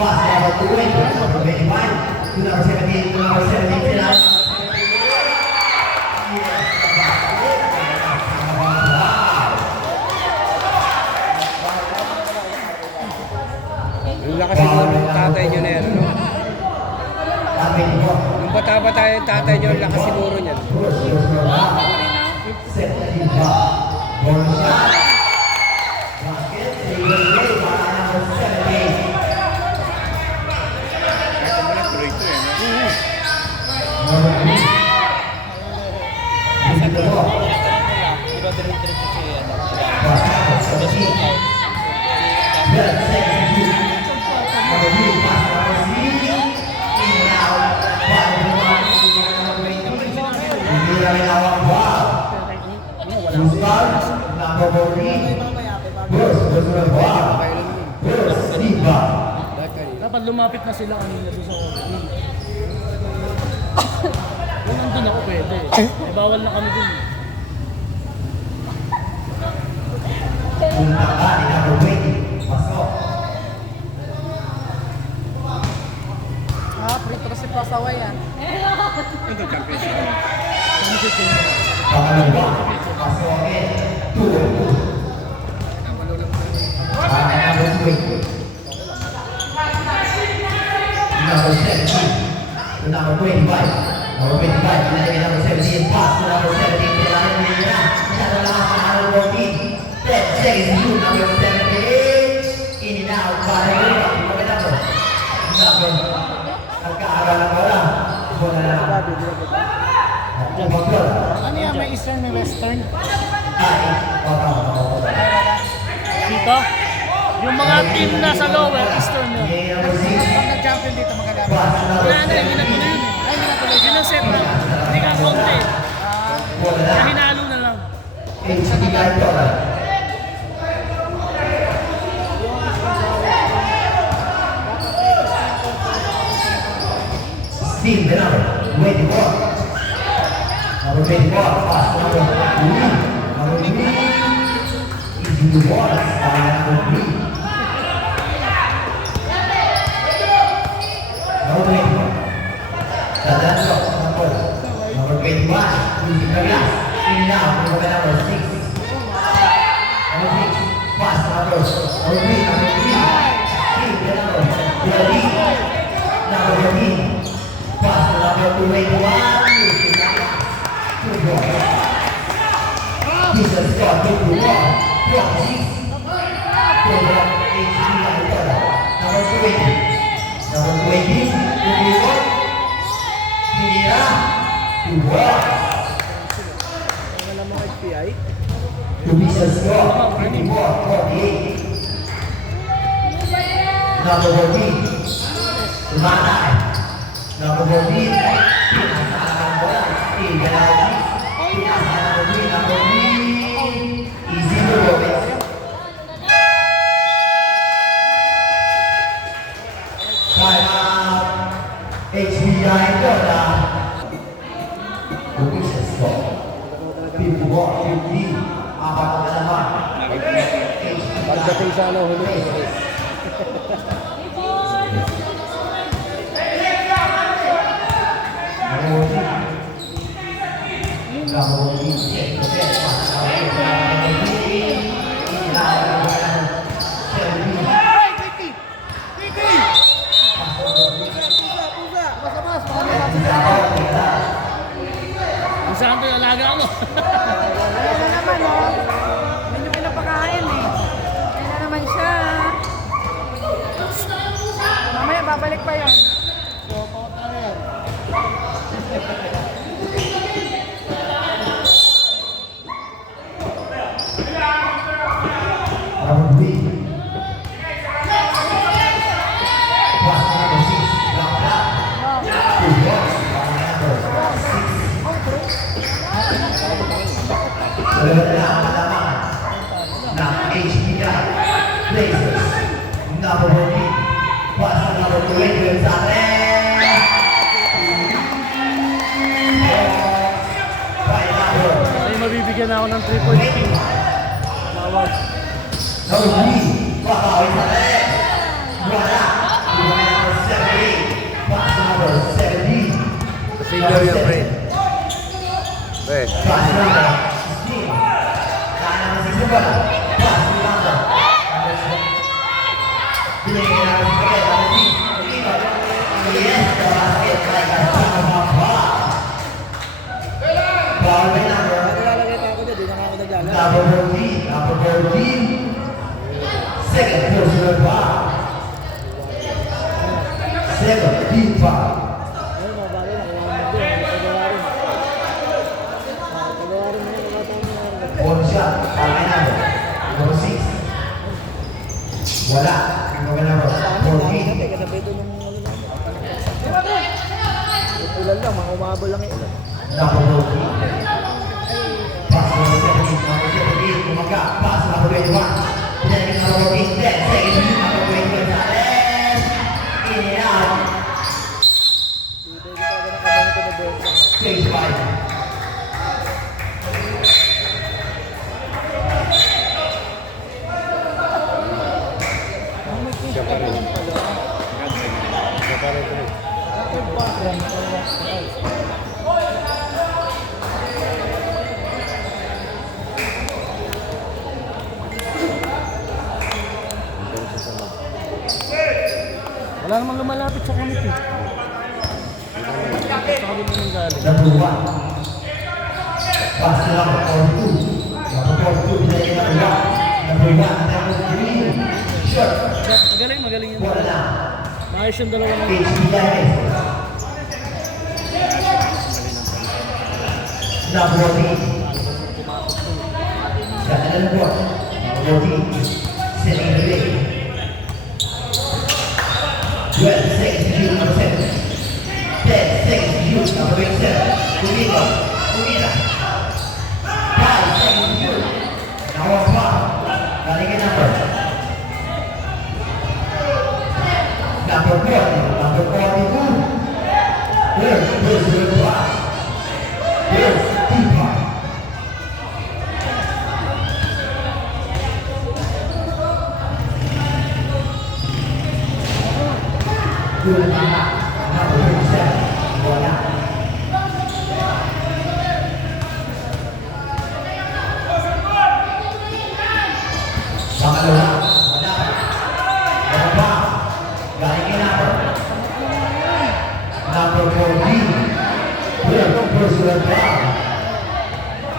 Pass number 20. Number 21. To number 17. To number 17. Kailangan. Yung lakas siguro ng tatay nyo na yan, ano? Yung bata-bata yung tatay nyo, yung lakas siguro niyan. Dapat lumapit na sila kanina doon sa OP. Kung nandun ako pwede. Eh, bawal na kami dun. Ah, prito kasi pasaway yan. Number 17 to number 25. Number 25, pinalagay number 17, pass to number 17, pinalagay mo yun na. Masyado lang sa number 14. 10 seconds to shoot, number 17. In and out, para yun. Pagkakita mo. Sabi, nagkaaral ang wala. Wala na. At yung pagkakita. Ano yan? May Eastern, may Western? Ay, wala. Dito? Yung mga team na sa lower, Eastern yun. Number 6. Pag nag-champion dito magkalaban. Pass to number Wala na, hindi na tuloy yun. Ay, hindi na tuloy. Yun ang set na. Hindi ka konti. Wala na. Hinalo na lang. HDI dollar. Steve, the number 24. Number 24, pass to number 3. Number 3. Easy to watch, number 3. Number 24. Dadaan ko, number 21. Easy to glass. In now, number 6. Number 6, pass to number 3. Number 3. Steve, the number 13. Number 13. Pass to number 21. Good boy. This is Scott with the wall. 26. Program HDI dollar. Number 20. Number 20. Good boy. Pinira. Good boy. Wala mga HPI. To be the score. 54-48. Number 14. Tumatay. Number 14. Pinasahan mo lang. Pinagalaw. Pinasahan mo din. Number 3. Easy to Robin. Time out. HBI Dota. Luisa Scott. 54-50. Apat na naman. Pagdating sa ano, huli. Saan ito yung alaga mo? Ayan na naman, oh. Hindi nyo pinapakain, eh. Ayan na naman siya. Mamaya, babalik pa yan. Number 3. Pass number 6. Block. Two blocks. Number 6. Dalawa na lang ang malaman ng HBI Blazers. Number 14. Pass na number 20 sa atin. By number Ay, mabibigyan na ako ng 3 points. 25. Tawag. Number 3. Pakawin sa atin. Wala. By number 17. Pass na number 17. Senior yan, pre. Pre. Pass number 16. Kaya naman si Subala. Pass number. Binigyan natin si Subala. Yes, the basket by Kasama Pa. Ball by number. Nalalagay pa ako dyan, di na ako naglalaro. Number 14. Number 14. Second personal foul. Second team foul. Ayun, mabali, nakuha mo din. Nakagawa rin. Nakagawa rin mo, nakatawa mo. One shot. Ball by number. Number 6. Wala. Ball by number 14. Kasabay doon yung ano lang. Ilan lang, mga umabol lang ilan. Number 14. Pass number 17. Number 17. Kumaga. Pass number 21. Pinagin number 14. Then second team number 21 sa atin. In and out. Hindi ko talaga nakabang ito na Berta. Stage 5. Siya pa rin. Siya pa rin, pre. Wala namang lumalapit sa kamit eh. Sa kamit naman galing. Number 1. Pass number 42. Number 42. Pinagin number 1. Number 1. Number 3. Short. Magaling, magaling yun. Wala. Maayos yung dalawa ng HBI. Number 14. Sa kanan po. Number 14. Setting the play. 12 seconds to shoot, number 7. 10 seconds to shoot, number 27. Kumita. Kumita. 5 seconds to shoot. Now on clock. Galing kay number. Number 40. Number 42. There's the pass. There's deep pass. Good enough. Number 37. Wala. Pangalawa. Wala. Wala. Galing kay number. Number 14. Third personal foul.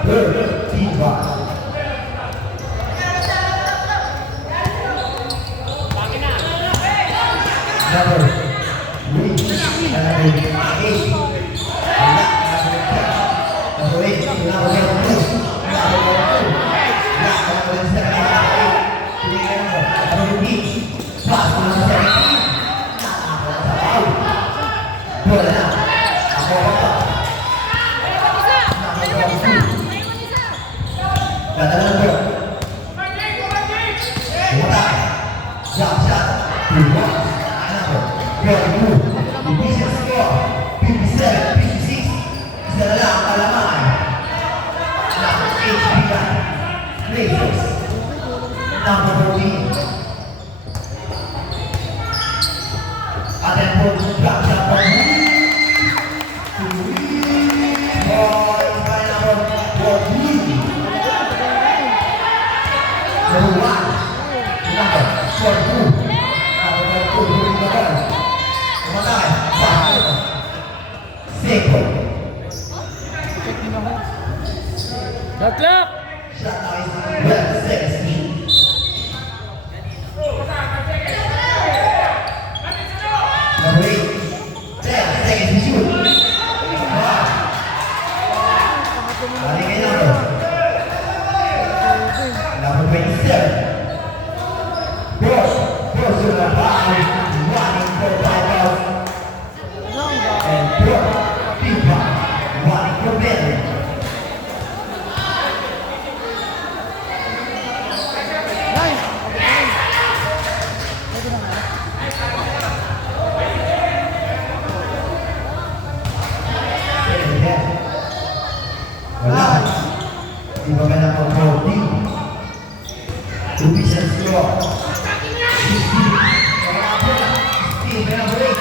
Third team foul. Number 3. Number 8. Wala. Number 8. Number 2. Number 7. Number 8. Pass number 17. Wala. Ako pa. Number 2. Ganda na number. Wala. Jump shot. 2-1. 42. Division score. 57. 56. Isa na lang ang kalaman. Number 8. Blazers. Number 14. Aten po, drop shot for by number 14. Number 1. Number 42. Number 42. Kumatay. Simple. Shot clock! Shot now is 12 seconds. Number 8. 10 seconds to shoot. Galing kay number. Number 27. Force to the foul. Running for 5 fouls. And 4. Running for better. Iba ka na po 14. Division score. 16. Steve, number 8.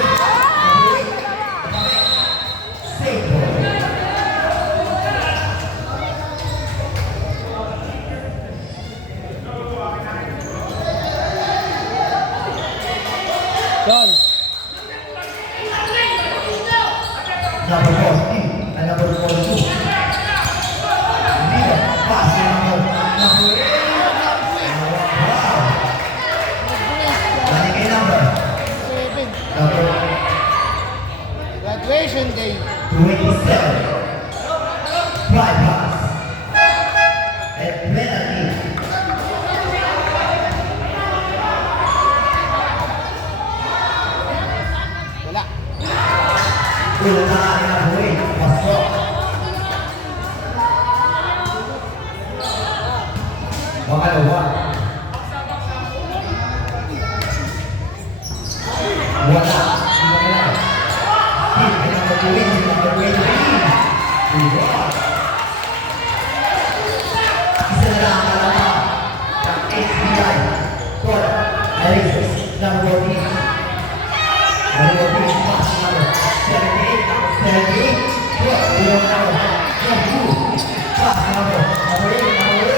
Save ball. John. Number 14 and number 42. Leader, pass to number 8. Wow. Running a number. 7. Number Graduation day. 27. Fly pass. And penalty. Wala. Una na ang number 8. Pasok. Makalawa. Wala. Hindi na mag-uwin. Number 23. Isa na lang ang kalawa. Ang HBI. For Alexis. Number 14. Number 14. Pass number 78. Number 78. Good. Number 22. Pass number 8. Number 8.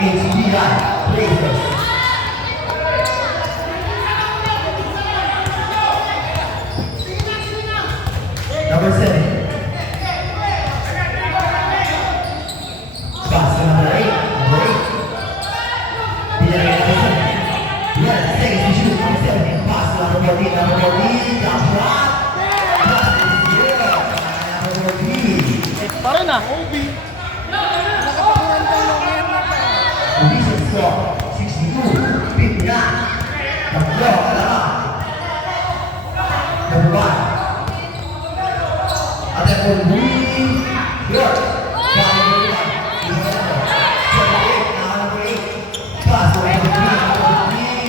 HBI Blazers. Number 7. Pass to number 8. Number 8. Pinagay number 7. Well, seconds to shoot. Number 7. Pass to number 14. Number 14. Jump shot. Pass is zero. Number 14. Pa rin ah. Nakatakuran tayo ng air na pa. Division score 62, 59. Tatlo, kalawa. Number 1. At ang Green York. Number 1. Number 8. Number 8. Pass to number 3.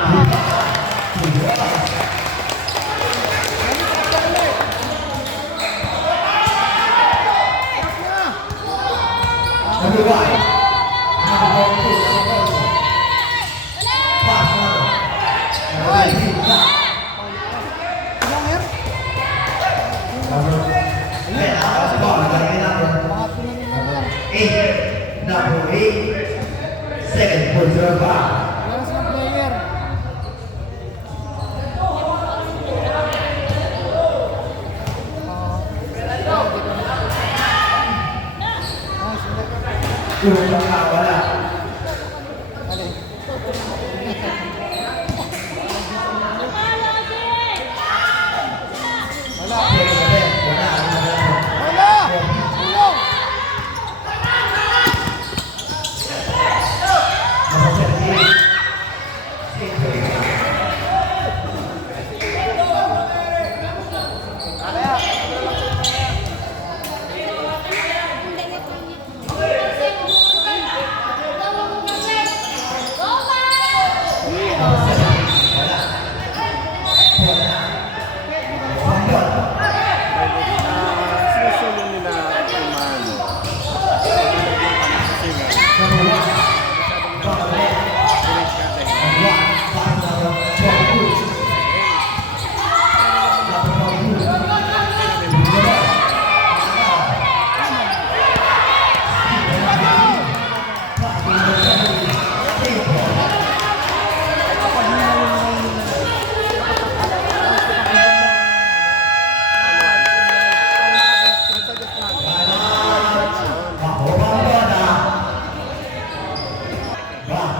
Number 3. Number 1. Number 2. Pass number. Number 3. Ilang air? Number 8. Number 8. Second quarter back. Yes, na player. Turun ka, wala. Second set, wala. Wala! Tulong! Number 78. Save break. Number 78, wala. Wala. Sambot. Sinusulong nila Umano. Number 1. Number 8. Number 1. Pass number 22. Number 22.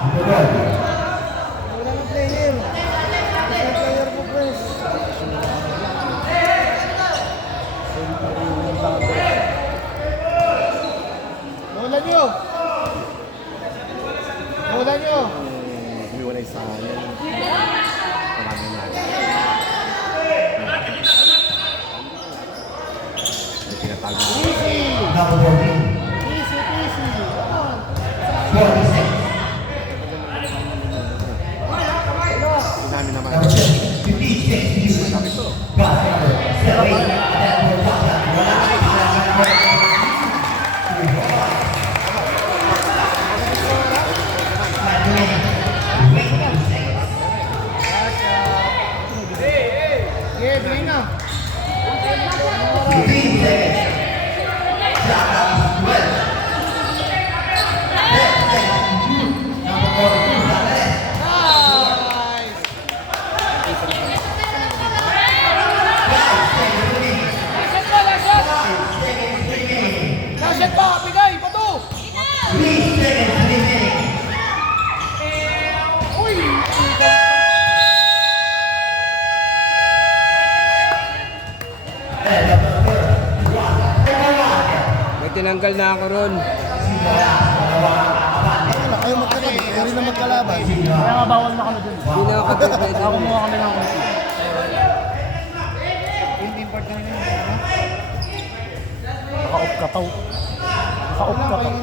Number 1. Wala ng player. Wala ng player po, press. Wala nyo! Wala nyo! Humiwalay sa akin. Marami na. May tinatago. Easy! Number 14. Easy, easy. Come on. 46. Namin naman. Number 7. 15. tinanggal na ako ron. Ayaw magkalaban. Ayaw rin na magkalaban. Kaya nga bawal na kami dun. Hindi na ako pwede. Ako mukha kami ng konti. Naka-off ka tao. Naka-off ka tao.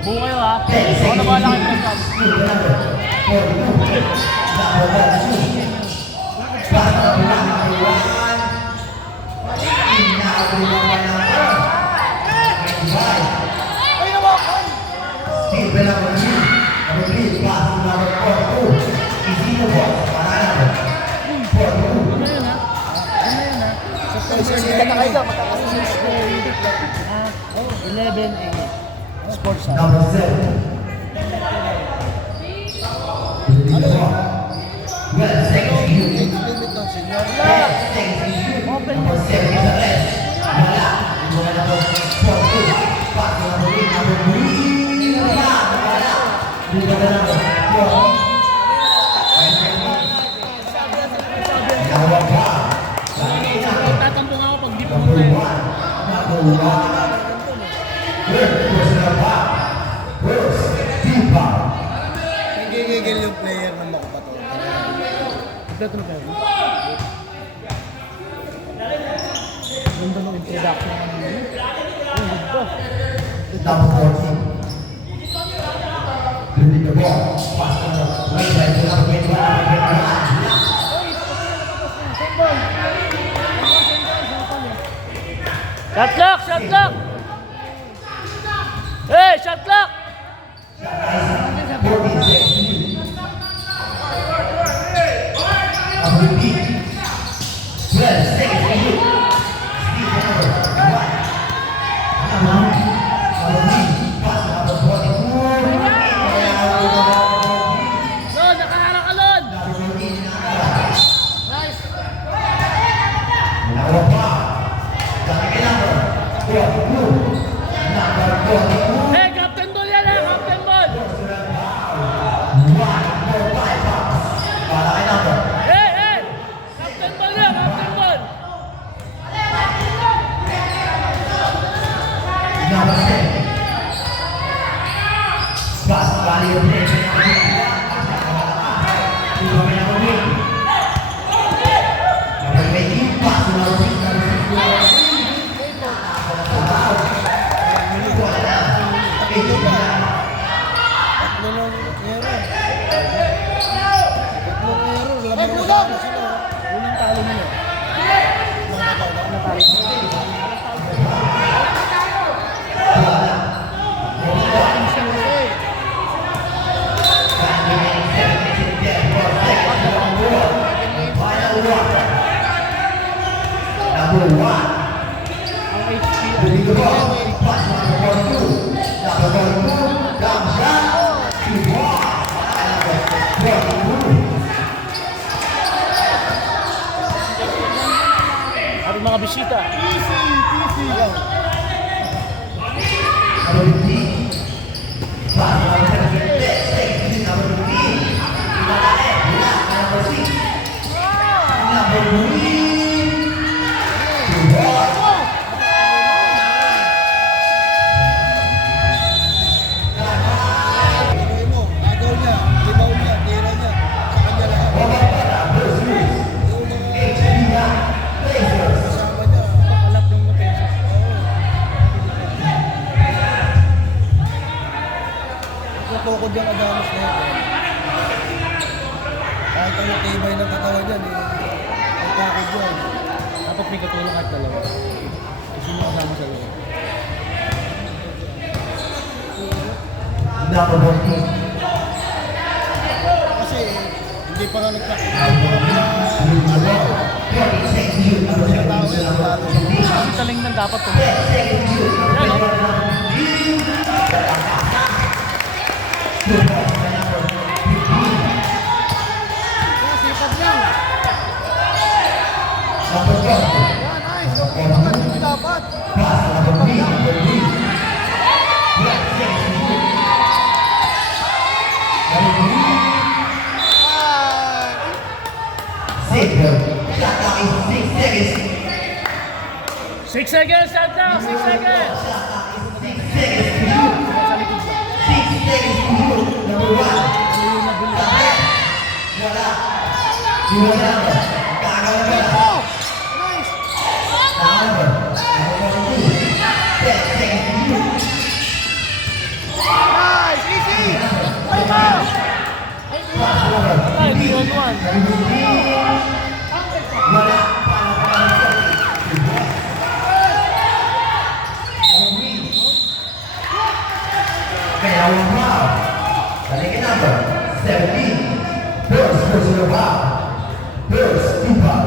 Buo kayo ha. Ako na bahala kayo ng club. Sikat na kayo daw. 11 Sports Number 7. Well, second to you. Number 7 is the best. Wala. Wala na po. 4-2. Pass na po rin. Number 3. Wala. Dito na lang. 4. Yawa pa. Tatampong ako pag di po Number tayo. 1. Number 1. Third personal foul. First, team foul. Nagigigil yung player ng makapato. Ito na kayo. Ganda ng introduction ng mga yun. Number 14. Dribbling the ball. Pass on the right side to number 21. Shot clock! Shot clock! Hey! Shot clock! 14 seconds. Number 15. 12 seconds for you. Speed number 1. Number 3. Pass to number 42. Lon! Nakaharang ka, Lon! Nice! Number 5. Second number 42. Number 42. Hey! Captain Ball yan eh! Captain Ball! Para kay number. Hey! Hey! Captain Ball yan! Captain Ball! Number 10. Pass value of play. Number 20. Pass to number 6. Unang talo nila. Number 1. Ang HP. Dribbling the ball. Pass to number 42. Number 42. Dump shot. Shoot ball. Number 42. Ating mga bisita. Number 15. Pass to number 76. Number 15. Number 6. Number 3. Shoot ball. Pakalap ng depensa. Natukod yung Adamus na yun. Kahit ano tibay ng katawan yan, may takod yun. dapat may katulong at dalawa. Kasi mo kasama sa loob. Number 14. Kasi hindi pa nga nagka-practice. 40 seconds to shoot. Number 17. Kasi taling nang dapat to. Yan, no? Sipag lang. Number 12. Yan, nice. Bakit hindi dapat? Pass number 3. Number 3. Shot clock is 6 seconds. 6 seconds, shot now! 6 seconds! 6 seconds to shoot. 6 seconds to shoot. Number 1. Wala. Wala. Gagawin ka. Nice. Number 2. 10 seconds to shoot. Nice. Easy. Ay, 3-on-1. Wala. Kaya wow. Balik number 17. Burst personal foul. Burst 2 foul.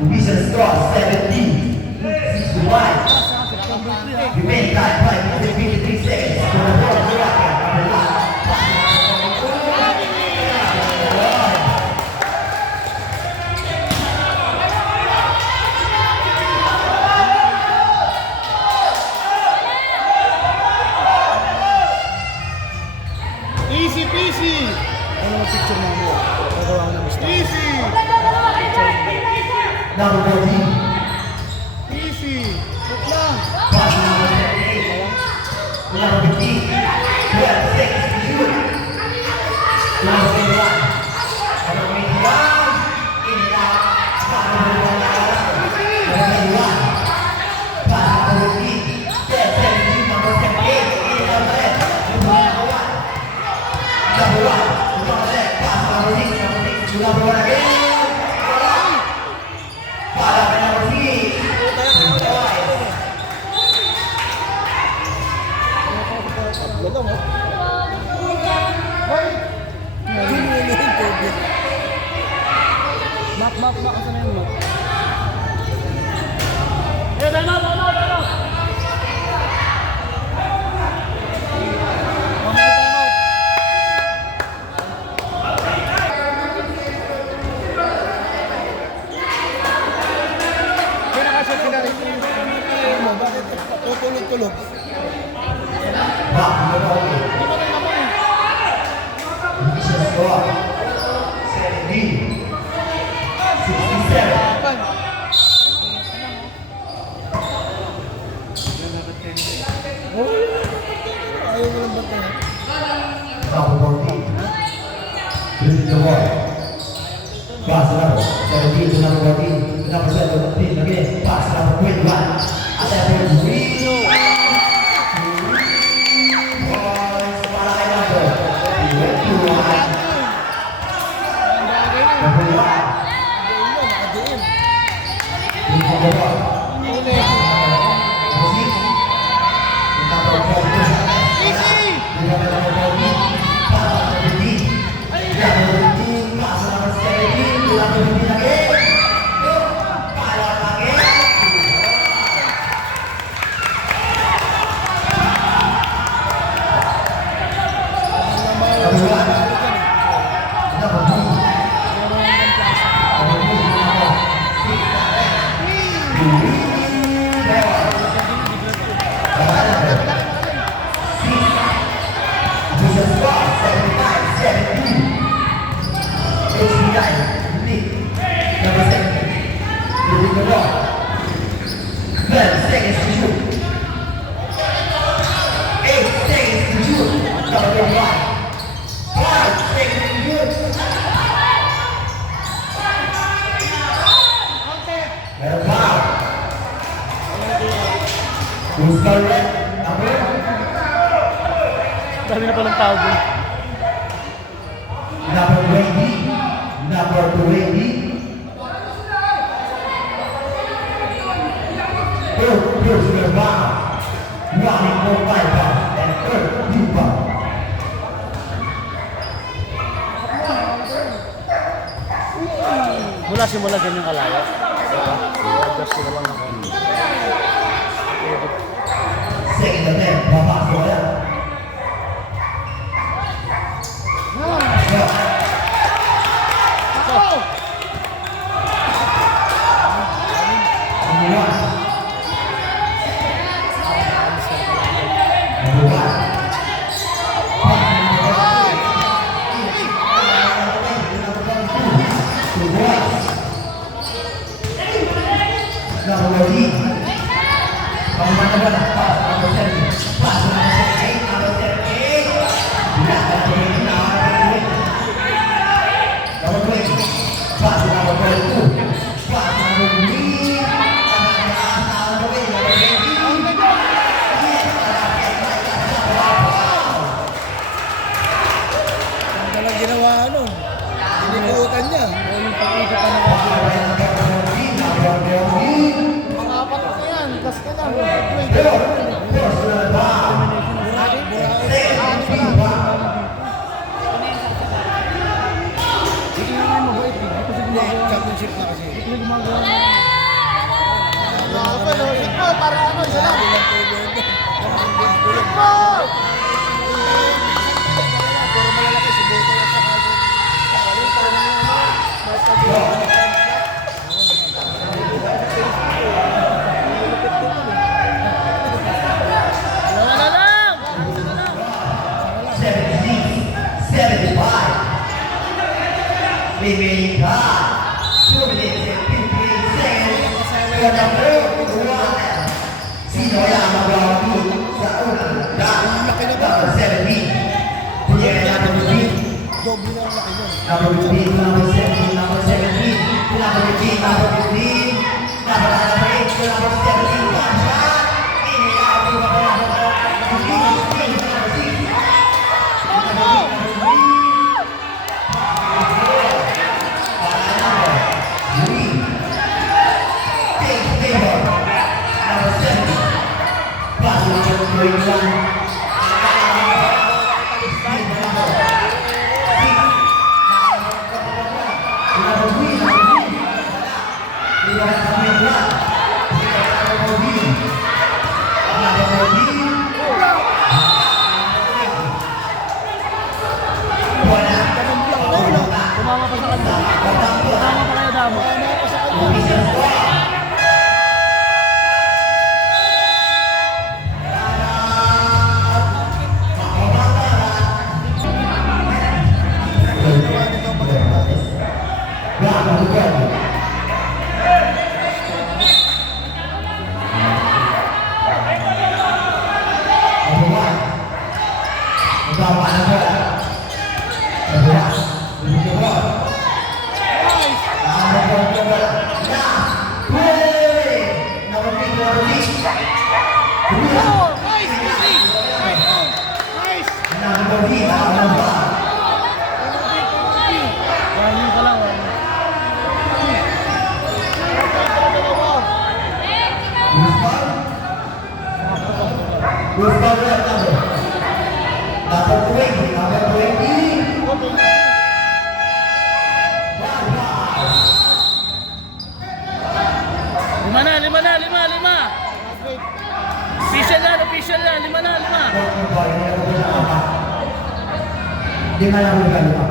Division score 17. 6-1. Remain time 5 minutes 53 seconds. To the ball, Morocco. Number 1. Easy peasy. Ano ang picture mo mo? Nagawa ko ng mistake. Easy. Number 14. Easy. Shoot lang. Pass number 78. Number 15. 12 seconds to shoot. Number 21. Number 21. In and out. Pass number 1. Number 21. Pass number 15. 10 seconds to shoot. Number 78. In and out. Number 1. Number 1. Number 10. Pass number 6. Number 6 to number 1 again. Para kay number 3. Wala mo. Map, kasi na yung map. Eh, time out! Mamaya time out! Kaya kasi pinarito mo, bakit tutulog-tulog? Back number 8. Division score 17. 67. Ayaw mo lang ba't na? Number 14. Dribbling the ball. Pass number 17 to number 14. Number 17 again. Pass number 21. Attempt to win. Points para kay number 21. Number 1. Nakadiin. Dribbling the ball. Uli. Number 6. Number 14. Easy. Number 14. Pass number 15. Number 15. Pass number 17 to number 15 again. Para again. Number 1. Number 2. Seconds to shoot. 8 seconds to shoot. Number 1. 5 seconds to shoot. Meron foul. Who's correct? Number? Dami na palang tao doon. Number 20. Number 20. round. Running for 5 pounds and third, you pound. Mula simula ganyan kalaya. Adjust ko na lang ako. Second attempt, papasok yan. Number one. Ang dalang ginawa nun. Dinikutan niya. Mga apat na yan. Gas ka lang. Championship na kasi. Para ano, isa lang. Wala lang! 75. Remaining time. 2 minutes and 58 seconds. For number one. Sino yang magawagi sa unang round? Number 17. Punyera number 15. Doble na ang laki nun. Number 15, number 17, number 17, number 15, number 15, number 8, number 17, one shot. In and out, number 6. Tumama pa sa kanya. Tumama pa kayo damo. Warning pa lang. Lima. Official yan. 5 na. Di man ako ganito.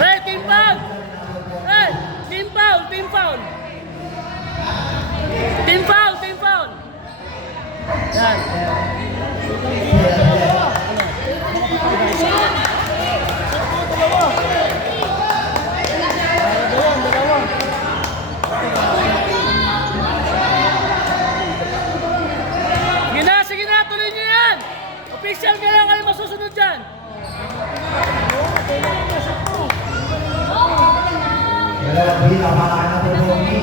Hey, team foul! Hey, team foul! Team foul! Yan. Sige na, tuloy niyo yan! Official kaya kayo masusunod dyan! Dalawang bila, makaan na po ni.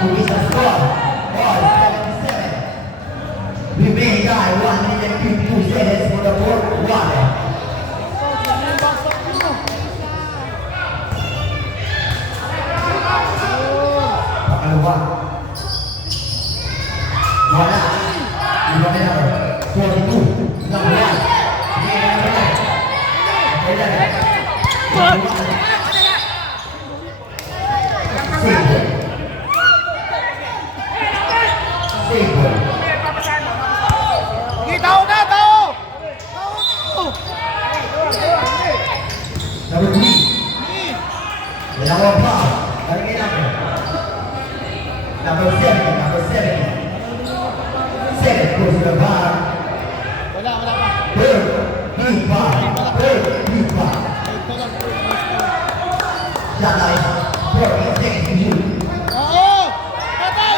Bisa skor. Remaining time, 1 minute 52 seconds for the fourth quarter. Pangalawa. Wala. Number 42. Number 1. Save. Save. Tao na, tao! Number 3. Dalawang pa. Balik natin. Number 7. Number 7. Second goes to the bar. Wala pa. Third. Big bar. Third. Big bar. Shot line. 40 seconds to shoot. Oo! Patay!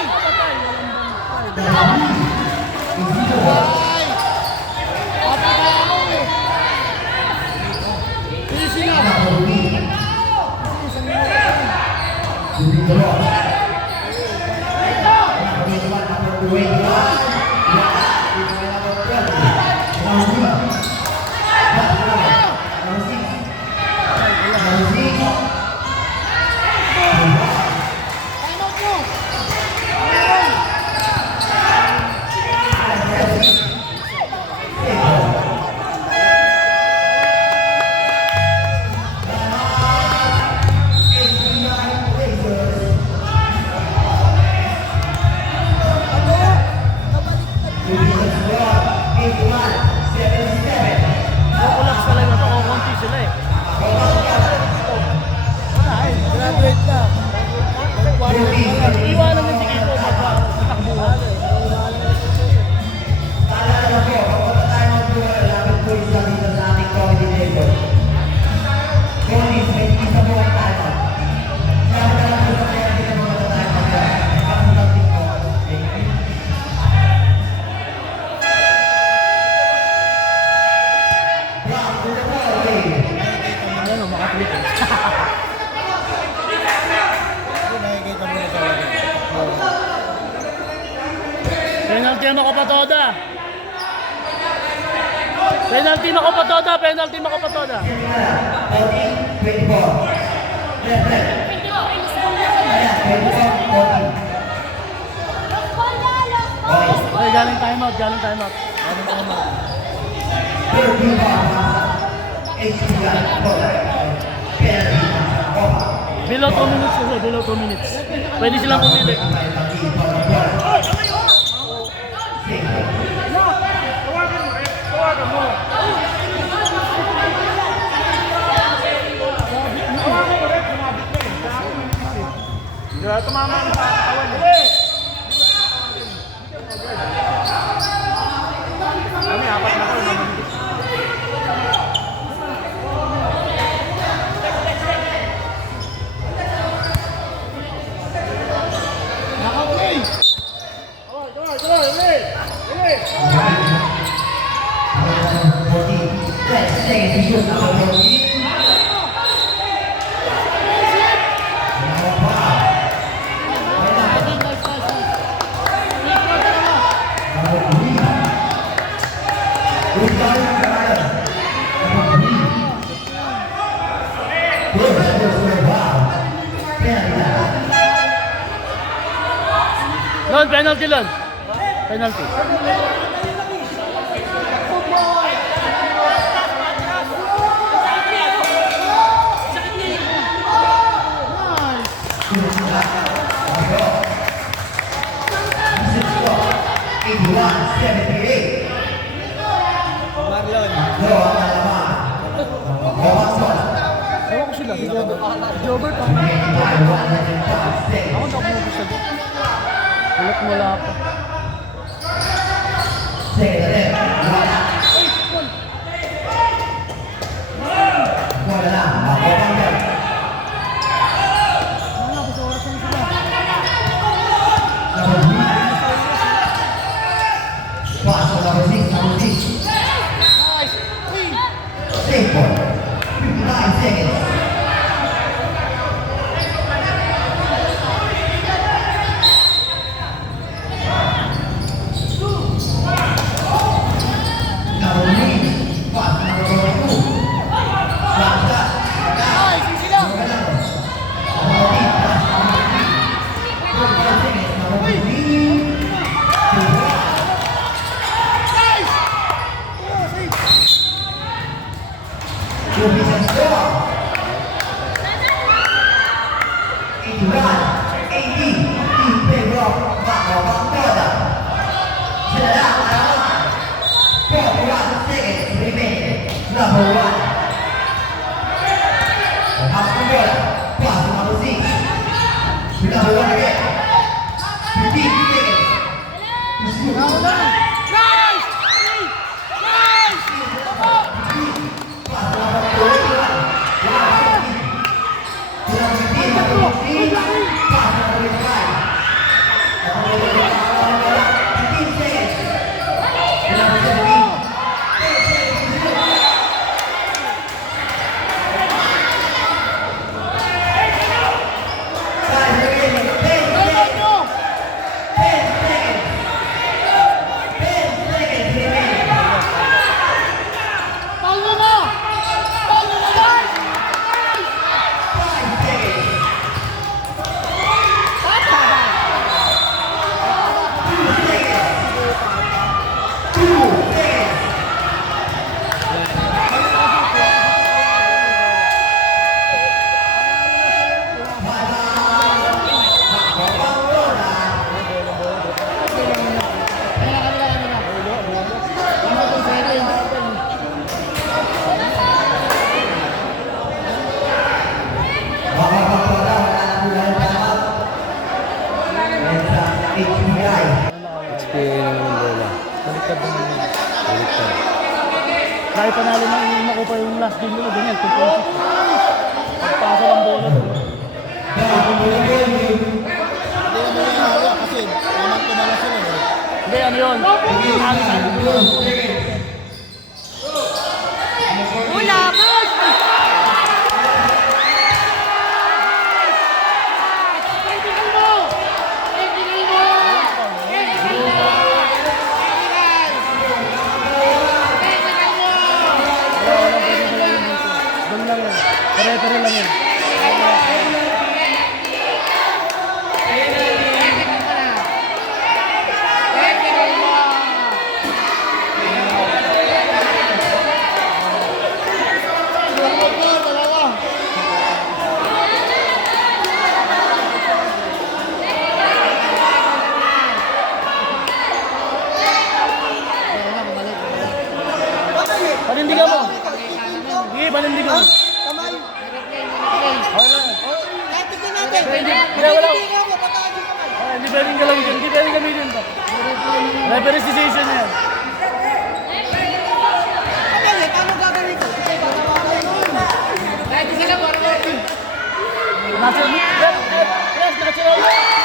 Number 3. Is zero ball. Ay! Patay na ako eh. Easy na. Number 3. To be the loss. Number 21. Number 21. Time out mo! Kukulaks talaga ito. Kukunti sila eh. Graduate na. Iwanan yung sige ko. Magtakbuhan. Ano, makatulit eh. Nakikita mo na talaga. Penalty mo ko pa toda. Penalty mo ko pa toda. Penalty mo ko pa toda. Okay, galing time out. Galing time out. Galing time out. Below 2 minutes kasi. Below 2 minutes. Pwede silang pumili. Tumama ang katawan eh. Kami, apat na ko. Naka-play! Lon, penalty Lon. Penalty. Ewan ko sila. Jobert ako. Ako na ako sa dito. Ulat mula pa. number 1. Half the ball. Pass to number 6. To number 1 again. 15 seconds. To shoot. Pass to number 1. HPA naman ng bola. Baliktad naman yun. Baliktad. Kahit panalo na iniima ko pa yung last game nila, ganyan, 2 points. Pagpasa ng bola doon. Hindi naman yung hawak kasi naman tumala sila eh. Hindi, ano yun? Ano sabi ko yun? Hula, boss! Technical mo! Technical mo! Technical mo! Technical mo! Doon lang yan. Pare-pare lang yan. Technical mo! Panindigan mo. Sige, panindigan mo. Kamay. Wala. Natin natin. Hindi, wala. Hindi mo, pataas yung kamay. Hindi pwedeng gamitin. Hindi pwedeng gamitin to. Referee's decision yan. Kamay, paano gagawin ko? Kasi tatawagan yun. Ready sila, 4-4. Natural. Yes, natural.